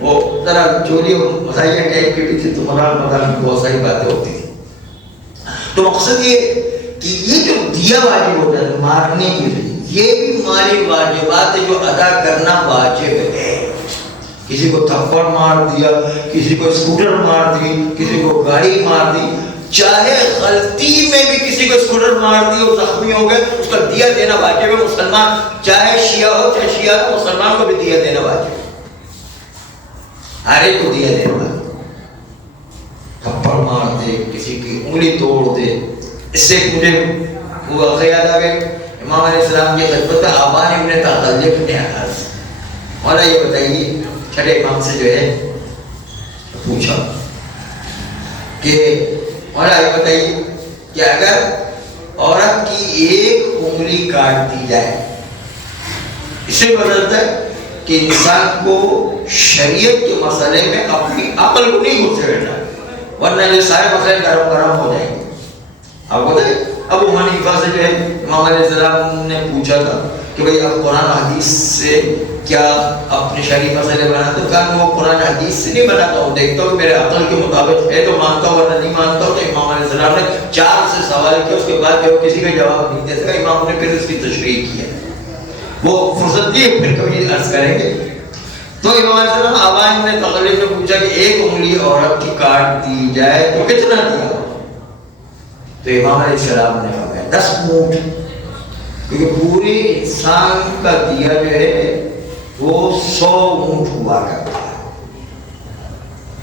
وہ ذرا چوری اور مسائل ٹائپ کی بھی تھی تو مدار میں بہت ساری باتیں ہوتی تھیں۔ تو مقصد یہ کہ یہ جو دیا واجب ہوتا ہے مارنے کی، یہ بھی مالی واجبات ہے جو ادا کرنا واجب ہے۔ کسی کو تھپڑ مار دیا، کسی کو اسکوٹر مار دی، کسی کو گاڑی مار دی، چاہے غلطی میں بھی کسی کو اسکوٹر مار دی اور زخمی ہو گئے، اس کا دیا دینا واجب ہے۔ مسلمان چاہے شیعہ ہو چاہے شیعہ ہو، مسلمان کو بھی دیا دینا واجب ہے، ہر ایک کو دیا دینا واجب۔ تھپڑ مار دے، کسی کی انگلی توڑ دے، اس سے مجھے وہ واقعہ یاد آ گئے امام علیہ السلام کی خدمت میں آبان ابن تغلب نے عرض، مولا یہ بتائیے، چھٹے امام سے جو ہے پوچھا کہ مولا یہ بتائیے کہ اگر عورت کی ایک انگلی کاٹ دی جائے، اس سے بدلتا ہے کہ انسان کو شریعت کے مسئلے میں اپنی عقل کو نہیں گھسے بیٹھا، ورنہ یہ سارے مسئلے گرم ہو جائیں گے۔ آپ بتائیں ابو حنیفہ سے جو ہے امام علیہ السلام نے پوچھا تھا کہ بھئی اب قرآن حدیث سے کیا اپنے شرعی مسئلے بناتے ہو؟ کہا میں وہ قرآن حدیث سے نہیں بناتا ہوں، دیکھتا ہوں میرے عقل کے مطابق ہے تو مانتا ہوں ورنہ نہیں مانتا ہوں۔ تو امام علیہ السلام نے 4 سے سوال کیا، اس کے بعد جو کسی کا جواب نہیں دے سکا، امام نے پھر اس کی تشریح کی ہے، وہ فرصت دی پھر کبھی عرض کریں گے۔ تو امام علیہ السلام آبان نے تغلب نے پوچھا کہ ایک انگلی عورت کی کاٹ دی جائے تو کتنا دیا؟ تو امام علیہ السلام نے فرمایا 10 اونٹ، کیونکہ پورے انسان کا دیا جو ہے وہ 100 اونٹ ہوا کرتا ہے،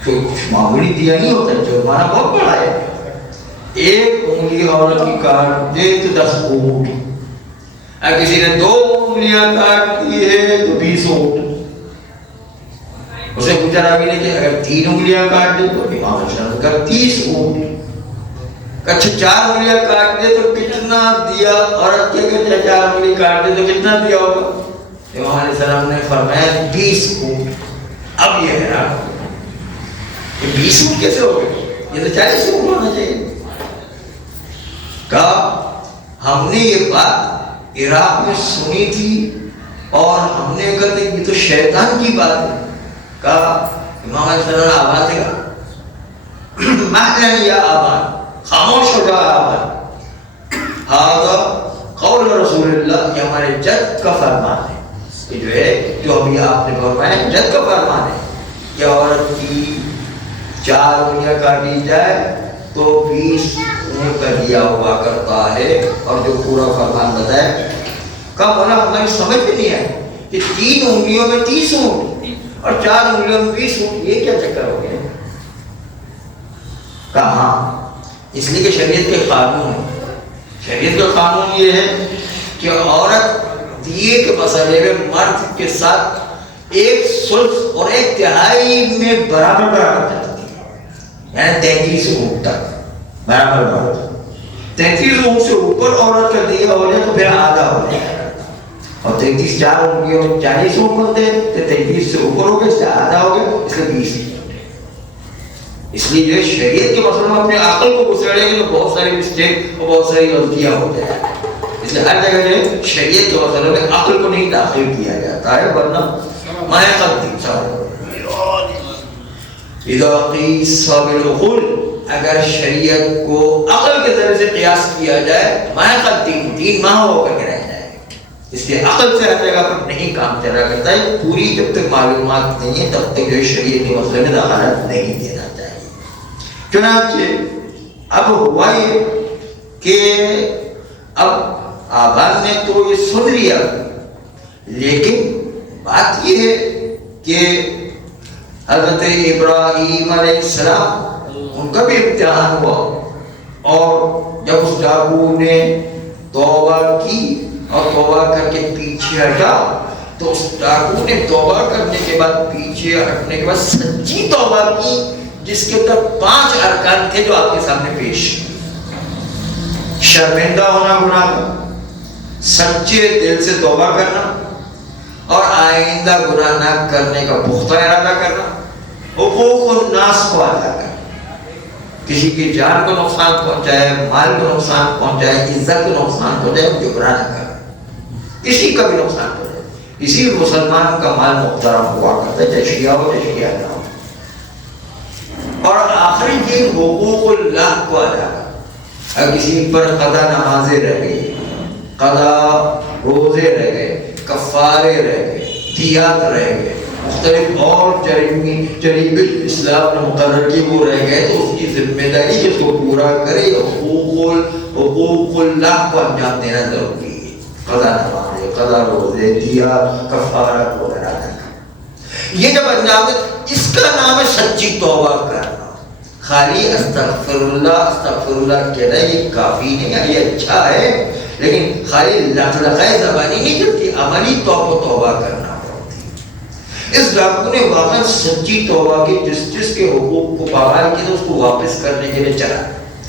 تو کچھ معمولی دیا نہیں ہوتا، جرمانہ بہت بڑا ہے۔ ایک انگلی عورت کی کاٹ دے تو 10 اونٹ، اگر کسی نے 2 انگلیاں کاٹ دی ہے تو 20 اونٹ۔ اسے پوچھا راوی نے کہ اگر 3 انگلیاں کاٹ دے تو امام علیہ السلام نے کہا 30 اونٹ۔ اچھا 4 انگلیاں کاٹ دے تو کتنا دیا؟ عورت کے کہ 4 انگلی کاٹ دے تو کتنا دیا ہوگا؟ امام علیہ السلام نے فرمایا 20 اونٹ۔ اب یہ حیران ہو گیا کہ 20 اونٹ کیسے ہو گئے؟ یہ تو 40 اونٹ ہونا چاہیے۔ کہا ہم نے یہ بات عراق میں سنی تھی اور ہم نے کہا یہ تو شیطان کی بات ہے۔ کہا امام علیہ السلام نے آواز دیا مہدن یا آبان، خاموش ہو جا آبان، ہاذا قول رسول اللہ، یہ ہمارے جد کا فرمان ہے۔ یہ جو ہے جو ابھی آپ نے فرمایا جد کا فرمان ہے کہ عورت کی 4 انگلیاں کاٹی جائے تو 20 اونٹ کا دیا ہوا کرتا ہے۔ اور جو پورا فرمان بتایا کا مولا ہماری سمجھ میں نہیں آئی کہ 3 انگلیوں میں 30 اونٹ اور 4 انگلیوں میں 20 اونٹ، یہ کیا چکر ہو گیا؟ کہاں؟ اس لیے کہ شریعت کے قانون ہے، شریعت کا قانون یہ ہے کہ عورت دیے کے مسئلے میں مرد کے ساتھ 1/3 اور 1/3 میں برابر برابر چلتی ہے، یعنی 33 اونٹ تک برابر برابر۔ 33 اونٹ سے اوپر عورت کا دیا ہو جائے تو پھر آدھا ہو جائے گا، اور 33 4 انگلیوں 40 اونٹ بنتے ہیں تو 33 سے اوپر ہو گئے، اس سے آدھا ہو گیا، اس لیے 20 اونٹ۔ اس لیے جو ہے شریعت کے مسئلے میں اپنے عقل کو گسڑیں گے تو بہت ساری مسٹیک اور بہت ساری غلطیاں ہو جائیں۔ اس لیے ہر جگہ جو ہے شریعت کے مسئلے میں عقل کو نہیں داخل کیا جاتا ہے، ورنہ میں قدیم اذا قیس بالعقول، اگر شریعت کو عقل کے ذریعے سے قیاس کیا جائے میں قدیم 3 ماہ ہو کر کے رہ جائے۔ اس لیے عقل سے ہر جگہ پر نہیں کام چلا کرتا ہے، پوری جب تک معلومات نہیں ہے تب تک جو شریعت کے مسئلے میں دخالت نہیں دینا چاہیے۔ چنانچہ اب ہوا یہ کہ اب آباد نے تو یہ سن لیا، لیکن بات یہ ہے کہ حضرت ابراہیم علیہ السلام ان کا بھی امتحان ہوا، اور جب اس ڈاکو نے توبہ کی اور توبہ کر کے پیچھے ہٹا تو اس ڈاکو نے توبہ کرنے کے بعد پیچھے ہٹنے کے بعد سچی توبہ کی، جس کے اندر 5 ارکان تھے جو آپ کے سامنے پیش ہیں۔ شرمندہ ہونا گناہ کا، سچے دل سے توبہ کرنا، اور آئندہ گناہ نہ کرنے کا پختہ ارادہ کرنا، حقوق الناس کو ادا کرنا، کسی کی جان کو نقصان پہنچائے، مال کو نقصان پہنچائے، عزت کو نقصان پہنچائے، جو گناہ نہ کرنا، کسی کا بھی نقصان پہنچائے۔ اسی مسلمان کا مال محترم ہوا کرتا ہے، چاہے شیعہ ہو چاہے شیعہ نہ ہو۔ اور آخری چیز حقوق اللہ کو ادا کرنا۔ اگر کسی پر قضا نمازیں رہ گئی، قضا روزے رہ گئے، کفارے رہ گئے، دیات رہ گئے، مختلف اور جریب اسلام نے مقرر کی وہ رہ گئے، تو اس کی ذمہ داری کہ اس کو پورا کرے، حقوق اللہ کو انجام دینا ضروری ہے۔ قضا نمازیں، قضا روزے، دیات، کفارات وغیرہ کرنا، یہ جب انجام دے، اس کا نام ہے سچی توبہ کرنا۔ خالی استغفر اللہ کہنا یہ کافی نہیں ہے، یہ اچھا ہے، لیکن خالی لفظ زبانی نہیں چلتی، عملی طور پر توبہ کرنا پڑتی ہے۔ اس ڈاکو نے واقعا سچی توبہ کی، جس کے حقوق کو پامال کیا اس کو واپس کرنے کے لیے چلا،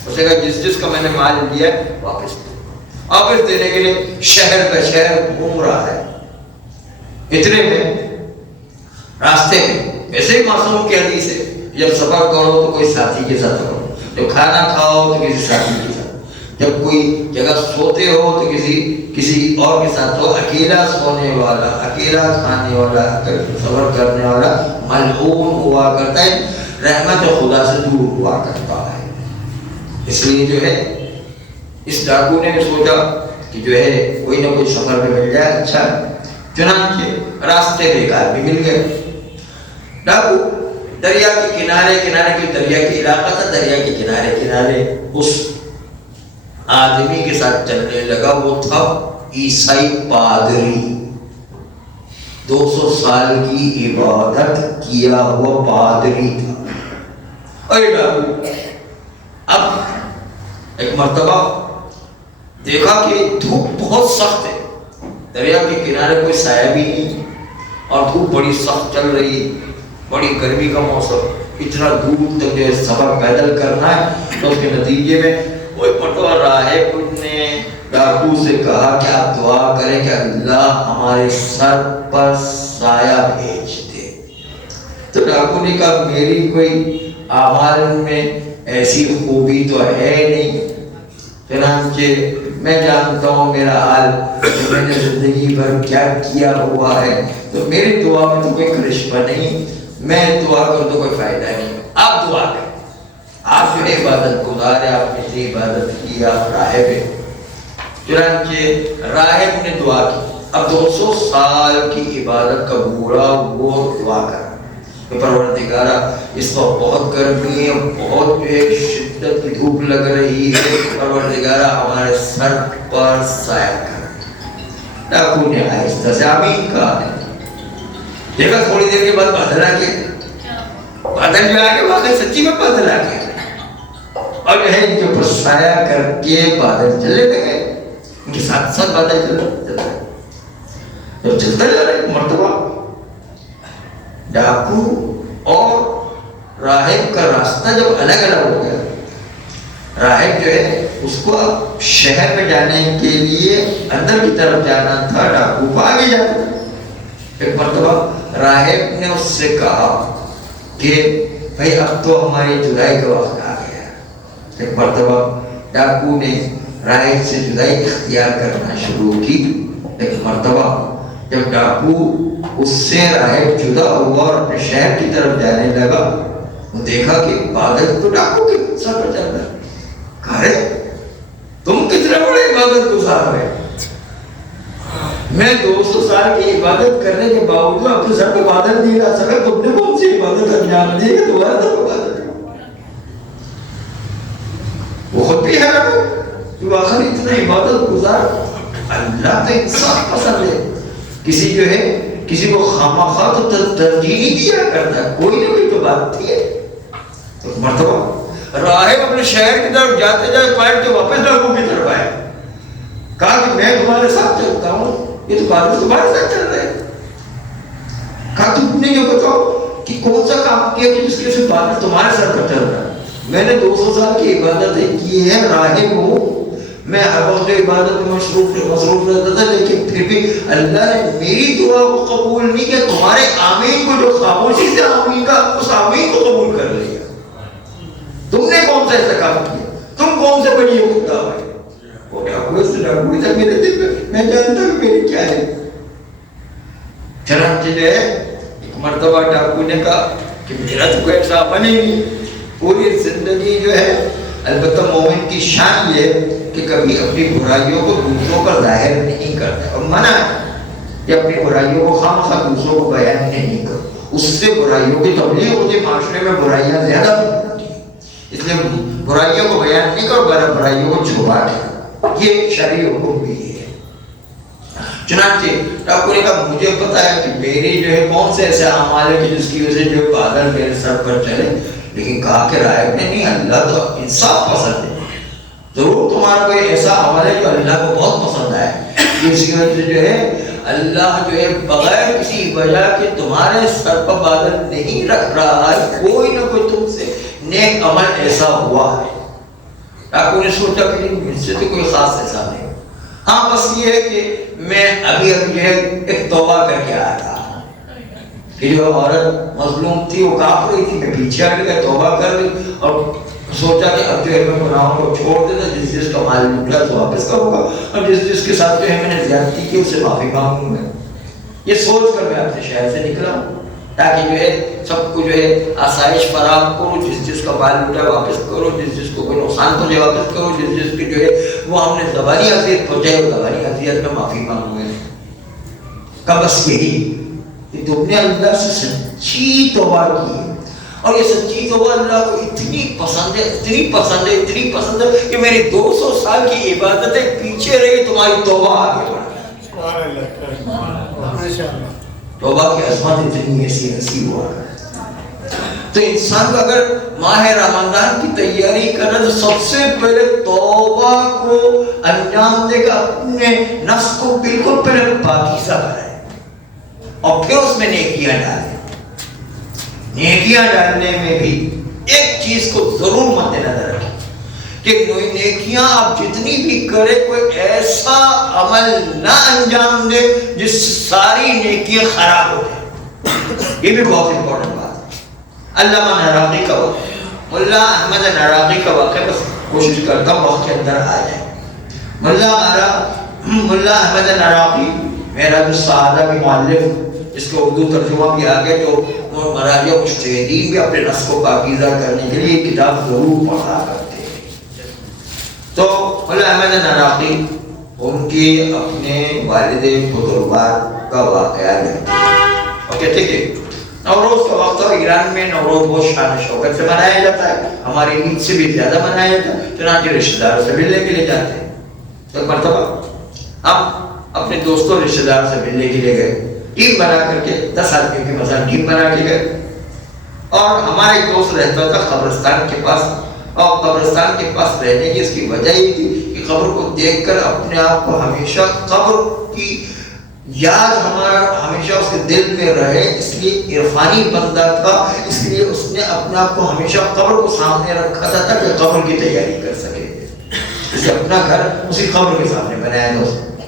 اس نے کہا جس کا میں نے مال لیا واپس دینے کے لیے شہر پہ شہر گھوم رہا ہے۔ اتنے میں راستے میں ایسے ہی معصوم کی حدیث ہے، جب سفر کرو تو کوئی ساتھی کے ساتھ کرو، جب کھانا کھاؤ تو کسی ساتھی کے ساتھ، جب کوئی جگہ سوتے ہو تو کسی اور کے ساتھ ہو۔ اکیلا سونے والا، اکیلا کھانے والا، سفر کرنے والا ملعون ہوا کرتا ہے، رحمت خدا سے دور ہوا کرتا ہے۔ اس لیے جو ہے اس ڈاکو نے سوچا کہ جو ہے کوئی نہ کوئی سفر میں مل جائے، اچھا ہے۔ چنانچہ راستے میں ایک آدمی مل گئے۔ ڈاکو دریا کے کنارے کی دریا کے علاقہ تھا، دریا کے کنارے اس آدمی کے ساتھ چلنے لگا۔ وہ تھا عیسائی پادری، 200 سال کی عبادت کیا ہوا پادری تھا۔ اور اب ایک مرتبہ دیکھا کہ دھوپ بہت سخت ہے، دریا کے کنارے کوئی سایہ بھی نہیں، اور دھوپ بڑی سخت چل رہی، بڑی گرمی کا موسم، اتنا دور تک جو سفر پیدل کرنا ہے، تو اس کے نتیجے میں کوئی پٹوا راہب نے ڈاکو سے کہا کہ آپ دعا کریں کہ اللہ ہمارے سر پر سایہ بھیج دے. تو ڈاکو نے کہا میری کوئی اعمال میں ایسی خوبی تو ہے نہیں، چنانچہ میں جانتا ہوں میرا حال کہ میں نے زندگی بھر کیا کیا ہوا ہے، تو میری دعا میں تو کوئی کرشمہ نہیں، میں دعا کروں تو کوئی فائدہ نہیں. آپ دعا کریں، آپ جو ہے عبادت گزار ہے، آپ نے سے عبادت کی، آپ راہب ہیں. چنانچہ راہب نے دعا کی. اب 200 سال کی عبادت کا بوڑھا وہ دعا کر کہ پروردگارہ اس وقت بہت گرمی ہے، بہت جو ہے شدت کی دھوپ لگ رہی ہے، پروردگارہ ہمارے سر پر سایہ کر. ڈاکو نے آہستہ سے آمین کہا. دیکھا تھوڑی دیر کے بعد بادل آ گیا. بادل جو آ گیا واقعی سچی میں بادل آ گیا اور جو ہے ان کے اوپر سایہ کر کے بادل چلنے لگے. ان کے ساتھ ساتھ بادل چلتا ہے. جب چلتا جا رہا ہے مرتبہ ڈاکو اور راہب کا راستہ جب الگ الگ ہو گیا، راہب جو ہے اس کو شہر میں جانے کے لیے اندر کی طرف جانا تھا، ڈاکو کو آگے جانا تھا. ایک مرتبہ راہب نے اس سے کہا کہ بھائی اب تو ہماری جدائی کا وقت آ گیا. ایک مرتبہ ڈاکو نے راہب سے جدائی اختیار کرنا شروع کی. ایک مرتبہ جب ڈاکو اس سے راہب جدا ہوا اور اپنے شہر کی طرف جانے لگا، وہ دیکھا کہ بادل تو ڈاکو کے سر پر چل رہا ہے. کہا رے تم کتنے بڑے عبادت گزار رہے، میں 200 سال کی عبادت کرنے کے باوجود اپنے سر پہ بادل نہیں لا سکا، تم نے کون سی عبادت انجام دی کہ دوبارہ سر پہ بادل. وہ خود بھی حیران ہو کہ آخر اتنا عبادت گزار. اللہ کا انصاف پسند ہے. کسی جو ہے کسی کو خامخواہ تو ترجیح نہیں دیا کرتا، کوئی نہ کوئی تو بات تھی. ایک مرتبہ راہب اپنے شہر کی طرف جاتے جاتے پلٹ کے واپس ڈاکو کی طرف آئے. کہا کہ میں تمہارے ساتھ چلتا ہوں، یہ تو بادل تمہارے ساتھ چل رہے ہیں. کہا تم نے یہ بتاؤ کہ کون سا کام کیا کہ جس کی وجہ سے بادل تمہارے سر پر چل رہا ہے. میں نے 200 سال کی عبادتیں کی ہے، راہب ہوں، میں ہر وقت عبادت میں مصروف رہتا تھا، لیکن پھر بھی اللہ نے میری دعا کو قبول نہیں کیا. تمہارے آمین کو جو خاموشی سے آمین کا اس آمین کو قبول کر لیا. تم نے کون سا ایسا کام کیا؟ تم کون سے بڑی خدا ہے؟ وہ ڈاکو سے ڈاکو تھا میرے دل میں جانتا ہوں میری کیا ہے. چنانچہ جو ہے ایک مرتبہ ڈاکو نے کہا کہ میرا تو کوئی ایسا عمل ہی نہیں. پوری زندگی جو ہے البتہ مومن کی شان یہ کہ کبھی اپنی برائیوں کو دوسروں پر ظاہر نہیں کرتا، اور منع ہے کہ اپنی برائیوں کو خامخواہ دوسروں کو بیان نہیں کرو. اس سے برائیوں کی تبلیغ ہوتی، معاشرے میں برائیاں زیادہ ہوتی ہیں، اس لیے برائیوں کو بیان نہیں کرو، برائیوں کو چھپا دو. یہ شرعی حکم بھی ہے. چنانچہ ڈاکو نے کہا مجھے پتا ہے کہ میری جو ہے کون سے ایسے اعمال ہے کہ جس کی وجہ سے جو بادل میرے سر پر چلے. لیکن کہا کہ راہب نے نہیں، اللہ تو انصاف پسند ہے، ضرور تمہارا کوئی ایسا عمل ہے جو اللہ کو بہت پسند آئے. اس کی وجہ سے جو ہے اللہ جو ہے بغیر کسی وجہ کے تمہارے سر پر بادل نہیں رکھ رہا ہے، کوئی نہ کوئی تم سے نیک عمل ایسا ہوا ہے. ڈاکو نے سوچا کہ مجھ سے تو کوئی خاص ایسا نہیں. ہاں بس یہ ہے کہ میں ابھی جو ہے ایک توبہ کر کے آیا تھا کہ جو عورت مظلوم تھی وہ کاپ رہی تھی، میں پیچھے ہٹ گیا، توبہ کر لی اور سوچا کہ اب جو ہے میں گناہوں کو چھوڑ دیتا، جس جس کا مال لوٹا تو واپس کروں گا، اور جس جس کے ساتھ جو ہے میں نے زیادتی کی اسے معافی مانگوں گا. یہ سوچ کر میں اپنے شہر سے نکلا ہوں تاکہ جو ہے سب کو جو ہے آسائش فراہم کروں، جس جس کا مال لوٹا واپس کرو، جس جس کو کوئی نقصان پہنچے واپس کرو، جس جس کی جو ہے وہ ہم نے زبانی اذیت پہنچائی وہ زبانی اذیت میں معافی مانگوں گا. کا بس یہی کہ تم نے اللہ سے سچی توبہ کی ہے، اور یہ سچی توبہ اللہ کو اتنی پسند ہے، اتنی پسند ہے، اتنی پسند ہے کہ میری 200 سال کی عبادتیں پیچھے رہی، تمہاری توبہ آگے بڑھ گئی. توبہ کی عظمت اتنی ایسی نصیب ہوا ہے. تو انسان کو اگر ماہ رمضان کی تیاری کرنا تو سب سے پہلے توبہ کو انجام دے گا، اپنے نفس کو بالکل پہلے پاکیزہ کرے اور پھر اس میں نیکیاں ڈالیں. نیکیاں ڈالنے میں بھی ایک چیز کو ضرور مد نظر رکھیں کہ نیکیاں آپ جتنی بھی کرے کوئی ایسا عمل نہ انجام دے جس سے ساری نیکیاں خراب ہو جائیں. یہ بھی بہت امپورٹنٹ بات ہے. علامہ نراقی کا واقعہ، ملا احمد نراقی کا واقعہ، بس کوشش کرتا ہوں وقت کے اندر آ جائے. ملا احمد نراقی میرا جو سعادہ کی مؤلف، اس کو اردو ترجمہ بھی آ گیا، تو مراجع مجتہدین بھی اپنے نفس کو پاکیزہ کرنے کے لیے یہ کتاب ضرور پڑھا کرتے ہیں. تو ملا احمد نراقی ان کی اپنے والد بزرگوار کا واقعہ ہے. اور کہتے کہ نوروز کا وقت، ایران میں نوروز بہت شان و شوکت سے منایا جاتا ہے، ہماری عید سے بھی زیادہ منایا جاتا ہے. چنانچہ رشتہ داروں سے ملنے کے لیے جاتے ہیں. تو ایک مرتبہ ہم اپنے دوستوں رشتہ داروں سے ملنے کے لیے گئے، ٹیم بنا کر کے 10 آدمی کی مثلا ٹیم بنا کے گئے. اور ہمارا ایک دوست رہتا تھا قبرستان کے پاس، اور قبرستان کے پاس رہنے کی اس کی وجہ یہ تھی کہ قبر کو دیکھ کر اپنے آپ کو ہمیشہ قبر کی یاد ہمارا ہمیشہ اس کے دل میں رہے. اس لیے عرفانی بندہ تھا، اس لیے اس نے اپنے آپ کو ہمیشہ قبر کو سامنے رکھا تھا تاکہ قبر کی تیاری کر سکے. اسے اپنا گھر اسی قبر کے سامنے بنایا تھا اس نے،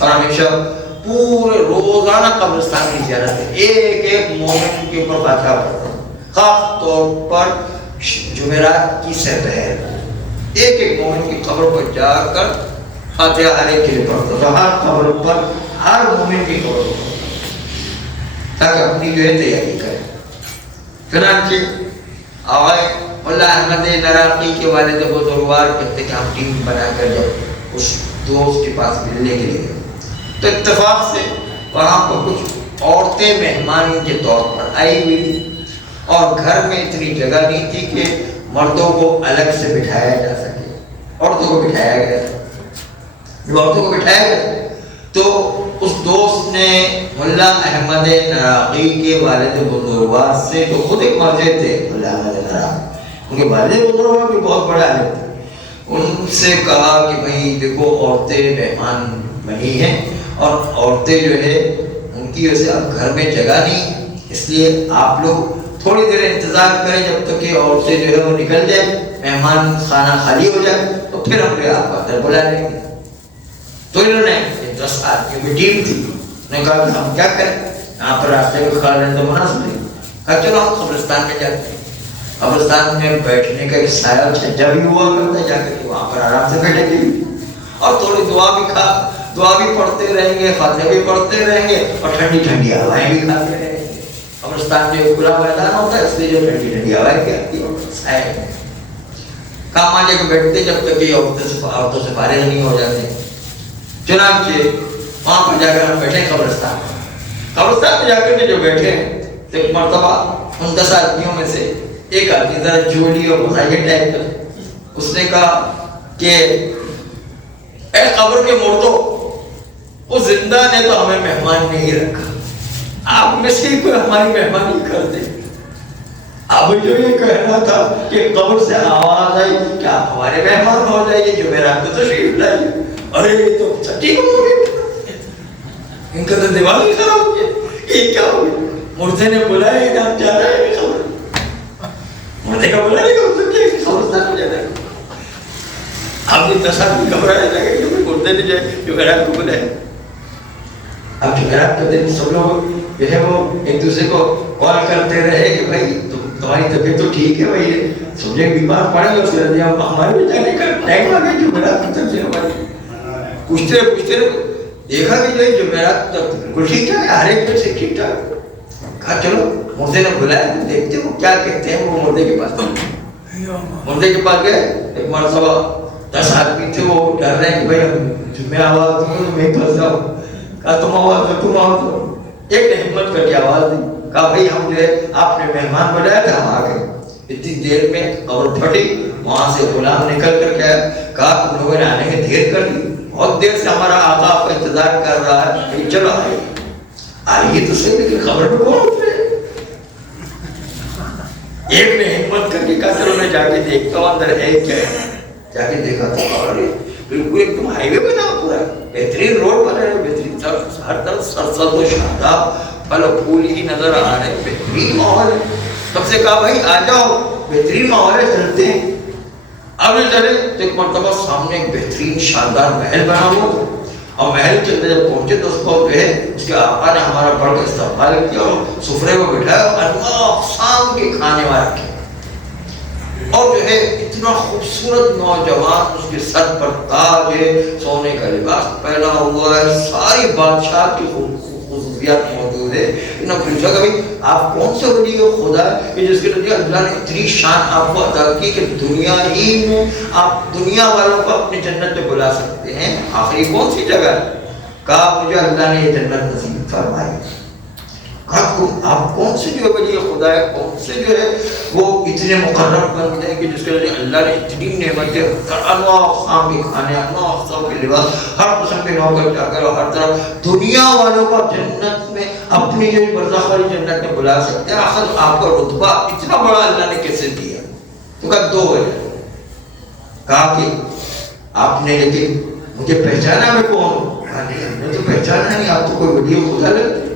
اور ہمیشہ پورے روزانہ قبرستان کی زیارت ہے. ایک ایک مومن کے اوپر فاتحہ پڑھتا، خاص طور پر جمعرات کی سحر ایک ایک مومن کی قبر پر جا کر فاتحہ علیہ کے لیے پڑھتا تھا. ہر قبر پر، ہر مومن کی قبر پر، تاکہ اپنی جو ہے تیاری کرے. چنانچہ آئے ملا احمد نراقی کے والد بزرگوار کہتے کہ ہم ٹیم بنا کر جب اس دوست کے پاس ملنے کے لیے گئے تو اتفاق سے وہاں پر کچھ عورتیں مہمان کے طور پر آئی ہوئی تھی، اور گھر میں اتنی جگہ نہیں تھی کہ مردوں کو الگ سے بٹھایا جا سکے. عورتوں کو بٹھایا گیا تھا. جب عورتوں کو بٹھایا گیا تو اس دوست نے ملا احمد نراقی کے والد بزرگوار سے، جو خود ایک مرجع تھے ملا احمد نراقی، ان کے والد بزرگوار بھی بہت بڑا عالم تھے، ان سے کہا کہ بھائی دیکھو عورتیں مہمان بنی ہیں، اور عورتیں جو ہے ان کی وجہ سے اب گھر میں جگہ نہیں، اس لیے آپ لوگ تھوڑی دیر انتظار کریں جب تک کہ عورتیں جو ہے وہ نکل جائیں، مہمان خانہ خالی ہو جائے، تو پھر ہم آپ کو اندر بلا لیں گے. تو انہوں نے 10 آدمیوں کی ٹیم تھی، انہوں نے کہا کہ ہم کیا کریں، یہاں پر راستے میں کھڑا رہنے تو مناسب نہیں. کہا چلو ہم قبرستان میں جاتے ہیں. قبرستان میں بیٹھنے کا ایک سایہ چھجا بھی ہوا کرتا ہے، جا کے وہاں پر آرام سے بیٹھے گے اور تھوڑی دعا بھی پڑھتے رہیں گے، فاتحہ بھی پڑھتے رہیں گے، اور ٹھنڈی ٹھنڈی ہوائیں بھی کھاتے رہیں گے. قبرستان میں کھلا میدان ہوتا ہے، اس لیے جو ٹھنڈی ٹھنڈی ہوائیں بھی آتی ہے، سایہ میں کام آ جا کے بیٹھتے جب تک کہ عورتوں سے فارغ نہیں ہو جاتے. چنانچہ وہاں پر جا کر ہم بیٹھے قبرستان میں جا کر کے جو بیٹھے ہیں تو ایک مرتبہ ان 10 آدمیوں میں سے ایک آدمی ذرا جولی اور مزاحیہ ٹائپ کا، اس نے کہا کہ اے قبر کے مردوں، وہ زندہ نے تو ہمیں مہمان نہیں رکھا، آپ میں سے کوئی ہماری مہمانی کر دے. اب جو یہ کہنا تھا کہ قبر سے آواز آئی کہ آپ ہمارے مہمان ہو جائیے، جو میرا آپ کو تشریف لائیے. ارے یہ تو سچی ہو گئی، ان کا تو دماغ ہی خراب ہو گیا، یہ کیا ہو گیا. مردے نے بلایا کہ آپ جا رہے ہیں خبر، مردے کا بلانے کا مطلب کیا ہے، قبرستان میں جانا ہے. آپ نے 10 آدمی گھبرانے لگے کہ مردے نے جو میرا آپ کو بلایا. اب جو میرا آپ دن سب لوگ جو ہے وہ ایک دوسرے کو کال کرتے رہے کہ بھائی تمہاری طبیعت تو ٹھیک ہے بھائی، سمجھے بیمار پڑے گا، اس لیے ہمارے بھی جانے کا ٹائم آ گیا. جو میرا طرف سے ہماری پوچھتے دیکھا کہ جو ہے جو میرا بالکل ٹھیک ٹھاک ہے، ہر ایک سے ٹھیک ٹھاک. کہا چلو مردے نے بلایا تو دیکھتے وہ کیا کہتے ہیں. وہ مردے کے پاس گئے. ایک مرتبہ 10 آدمی تھے، وہ ڈر رہے ہیں کہ بھائی میں آواز دوں تو میں پھنس جاؤں. کہا تم آواز دو. ایک نے ہمت کر کے آواز دی، کہا بھائی ہم جو ہے آپ نے مہمان بلایا تھا، ہم آ گئے. اتنی دیر میں قبر پھٹی، وہاں سے غلام نکل کر کے کہا تم لوگوں نے آنے میں دیر کر دی، بہت دیر سے ہمارا آقا آپ کا انتظار کر رہا ہے، چلو آئیے تو صحیح. لیکن خبر پہ کون اترے. ایک نے ہمت کر کے کہا چلو میں جا کے دیکھتا ہوں اندر ہے کیا ہے. جا کے دیکھا تو بالکل ایک دم ہائی وے بنا پورا، بہترین روڈ بنا ہے، بہترین ہر طرف سرسبز و شاداب پھل و پھول ہی نظر آ رہے ہیں، بہترین ماحول ہے. سب سے کہا بھائی آ جاؤ، بہترین ماحول ہے، چلتے ہیں. اب یہ چلے تو ایک مرتبہ سامنے ایک بہترین شاندار محل بنا ہوا تھا، اور محل کے اندر جب پہنچے تو اس کو جو ہے اس کے آقا نے ہمارا بڑھ کے استقبال کیا اور سفرے کو بٹھایا اور انواع اقسام کے کھانے والا کیا، اور جو ہے اتنا خوبصورت نوجوان، اس کے سر پر تاج ہے، سونے کا لباس پہنا ہوا ہے، ساری بادشاہ کی خصوصیات موجود ہے۔ انہوں نے پوچھا کہ آپ کون سے ولی خدا ہے کہ جس کے لیے اللہ نے اتنی شان آپ کو عطا کی کہ دنیا ہی میں آپ دنیا والوں کو اپنی جنت میں بلا سکتے ہیں، آخری کون سی جگہ ہے؟ کہا مجھے اللہ نے یہ جنت نصیب فرمائی۔ آپ کون سے جو ولی خدا ہے، کون سے جو ہے وہ اتنے مقرب بندے ہیں کہ جس کے لیے اللہ نے اتنی نعمتیں، انواع اقسام کے کھانے، انواع اقسام کے لباس، ہر قسم کے نوکر چاکر اور ہر طرح دنیا والوں کو جنت میں اپنی جو برزخ والی جنت میں بلا سکتے ہیں۔ آخر آپ کا رتبہ اتنا بڑا اللہ نے کیسے دیا؟ تو کہا دو وجہ۔ کہا کہ آپ نے لیکن مجھے پہچانا میں کون ہوں؟ کہا نہیں ہم نے تو پہچانا نہیں، آپ تو کوئی ولی خدا لگتے۔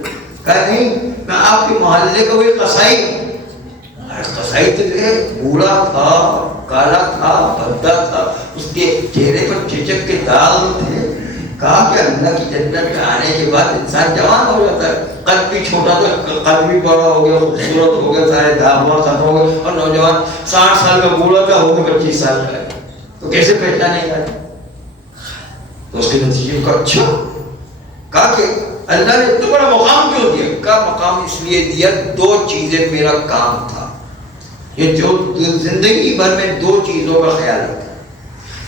کہا نہیں میں آپ کے محلے کا کوئی قصائی ہوں۔ قصائی تو جو ہے بوڑھا تھا، کالا تھا، بھدا تھا، اس کے چہرے پر چچک کے داغ تھے۔ کہا کہ اللہ کی جنت میں آنے کے بعد انسان جوان ہو جاتا ہے، قد بھی چھوٹا تھا قد بھی بڑا ہو گیا، خوبصورت ہو گیا، سارے داغ ختم ہو گئے، اور نوجوان 60 سال کا بوڑھا تھا ہو گیا 25 سال کا، تو کیسے پہچانے گا؟ تو اس کے نتیجے کا اچھا کہا کہ اللہ نے اتنا بڑا مقام کیوں دیا؟ کا مقام اس لیے دیا، دو چیزیں میرا کام تھا، یہ جو زندگی بھر میں دو چیزوں کا خیال رکھا۔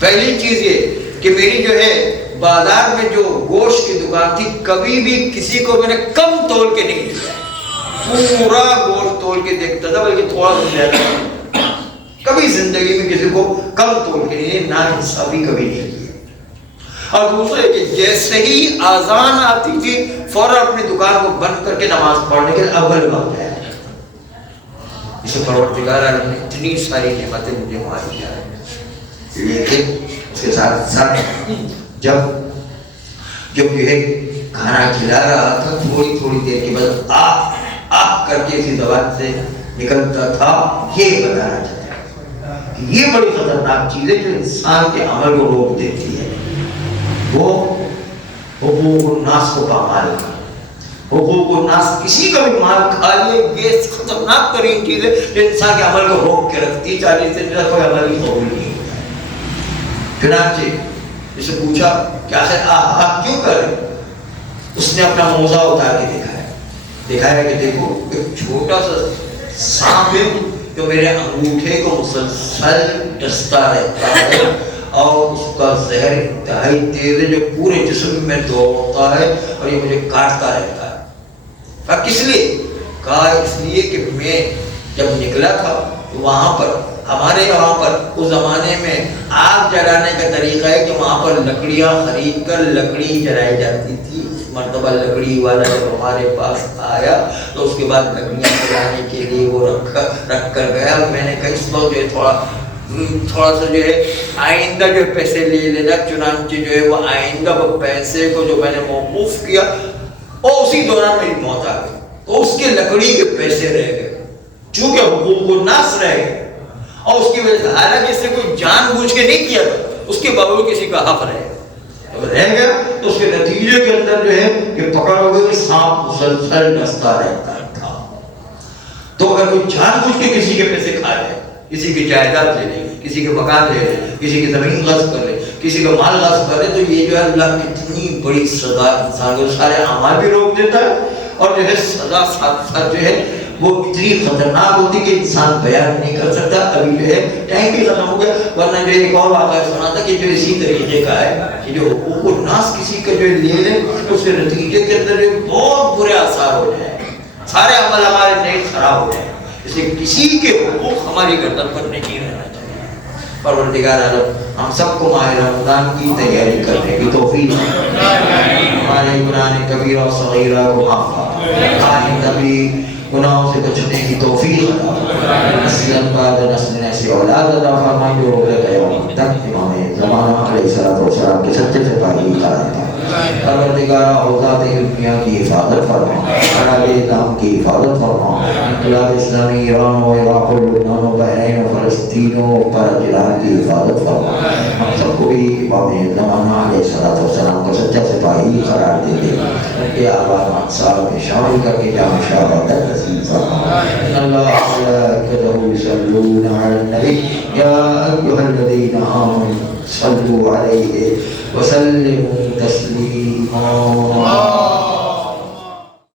پہلی چیز یہ کہ میری جو ہے بازار میں جو گوشت کی دکان تھی، کبھی بھی کسی کو میں نے کم تول کے نہیں دیا، پورا گوشت تول کے دیکھتا تھا، بلکہ تھوڑا سا زیادہ، کبھی زندگی میں کسی کو کم تول کے نہیں، نا انصافی کبھی نہیں کی۔ اور دوسرے کہ جیسے ہی آذان آتی تھی فوراً اپنی دکان کو بند کر کے نماز پڑھنے کے اول وقت ہے۔ اسے پروردگار عالم نے اتنی ساری نعمتیں مجھے ماری ہیں، لیکن اس کے ساتھ ساتھ جب جو ہے کھانا کھلا رہا تھا، تھوڑی تھوڑی دیر کے بعد آہ کر کے اسی زبان سے نکلتا تھا، یہ بتانا چاہتا ہے کہ یہ بڑی خطرناک چیز ہے جو انسان کے عمل کو روک دیتی ہے۔ وہ حقوق الناس کو پامال کا، حقوق الناس کسی کا بھی مال کھا لے، یہ خطرناک ترین چیز ہے جو انسان کے عمل کو روک کے رکھتی ہے، 40 سے زیادہ کوئی عمل ہی قبول نہیں ہوتا ہے۔ چنانچہ اسے پوچھا کہ آخر آپ کیوں کر رہے؟ اس نے اپنا موزہ اتار کے دکھایا کہ دیکھو ایک چھوٹا سا سانپ ہے جو میرے انگوٹھے کو مسلسل ڈستا رہتا ہے، اور اس کا زہر انتہائی تیز ہے جو پورے جسم میں دوڑتا ہے اور یہ مجھے کاٹتا رہتا ہے۔ کہا کس لیے؟ کہا اس لیے کہ میں جب نکلا تھا تو وہاں پر ہمارے یہاں پر اس زمانے میں آگ جلانے کا طریقہ ہے کہ وہاں پر لکڑیاں خرید کر لکڑی جلائی جاتی تھی۔ مرتبہ لکڑی والا جب ہمارے پاس آیا تو اس کے بعد لکڑیاں جلانے کے لیے وہ رکھ کر گیا۔ میں نے کہا اس وقت جو ہے تھوڑا سا جو ہے آئندہ جو پیسے لے لینا، چنانچہ جو ہے وہ آئندہ وہ پیسے کو جو میں نے موقوف کیا اور اسی دوران میری موت آ گئی، تو اس کے لکڑی کے پیسے رہ گئے، چونکہ حقوق الناس رہ گئے، اور اس کی وجہ سے حالانکہ اس نے کوئی جان بوجھ کے نہیں کیا تھا، اس کے باوجود کسی کا حق رہ گیا، تو اس کے نتیجے کے اندر جو ہے کہ پکڑ ہو گئی کہ سانپ مسلسل ڈستا رہتا تھا۔ تو اگر کوئی جان بوجھ کے کسی کے پیسے کھا جائے، کسی کی جائیداد لے لے، کسی کے مکان لے لے، کسی کی زمین غصب کر لے، کسی کا مال غصب کر لے، تو یہ جو ہے اللہ کتنی بڑی سزا انسان کو سارے اعمال بھی روک دیتا ہے، اور جو ہے سزا ساتھ ساتھ جو ہے وہ اتنی خطرناک ہوتی کہ انسان بیان نہیں کر سکتا۔ ابھی جو ہے ٹائم بھی ختم ہو گیا، ورنہ جو ایک اور واقعہ سنا تھا کہ جو اسی طریقے کا ہے کہ جو حقوق الناس کسی کا جو لے لے تو اس کے نتیجے کے اندر جو بہت برے آثار ہو جائیں، سارے عمل ہمارے نیک خراب ہو جائیں۔ اس لیے کسی کے حقوق ہماری گردن پر نہیں رہنا چاہیے۔ پروردگار عالم ہم سب کو ماہ رمضان کی تیاری کرنے کی توفیق ہمارے گناہ کبیرہ و صغیرہ کو معاف فرما، آئندہ بھی گناہوں سے بچنے کی توفیق نسل بعد نسل ایسی اولاد عطا فرما جو روزہ قیامت تک امام زمانہ علیہ الصلوۃ والسلام کے سچے سپاہی قرار پائے۔ پروردگار اوقات دنیا کی حفاظت فرما، نام کی حفاظت فرما انقلاب اسلامی ایران و عراق و لبنان و بحرین و فلسطین و پاکستان کی حفاظت فرما ہم سب کو بھی امام زمانہ علیہ الصلوۃ والسلام کو سچا سپاہی قرار دے دے ان کے آباد انصار میں شامل کر کے جامع شہادت نصیب فرما ان اللہ ملائکتہ یصلون علی النبی یا ایھا الذین آمنوا صلوا علیہ وسلموا تسلیما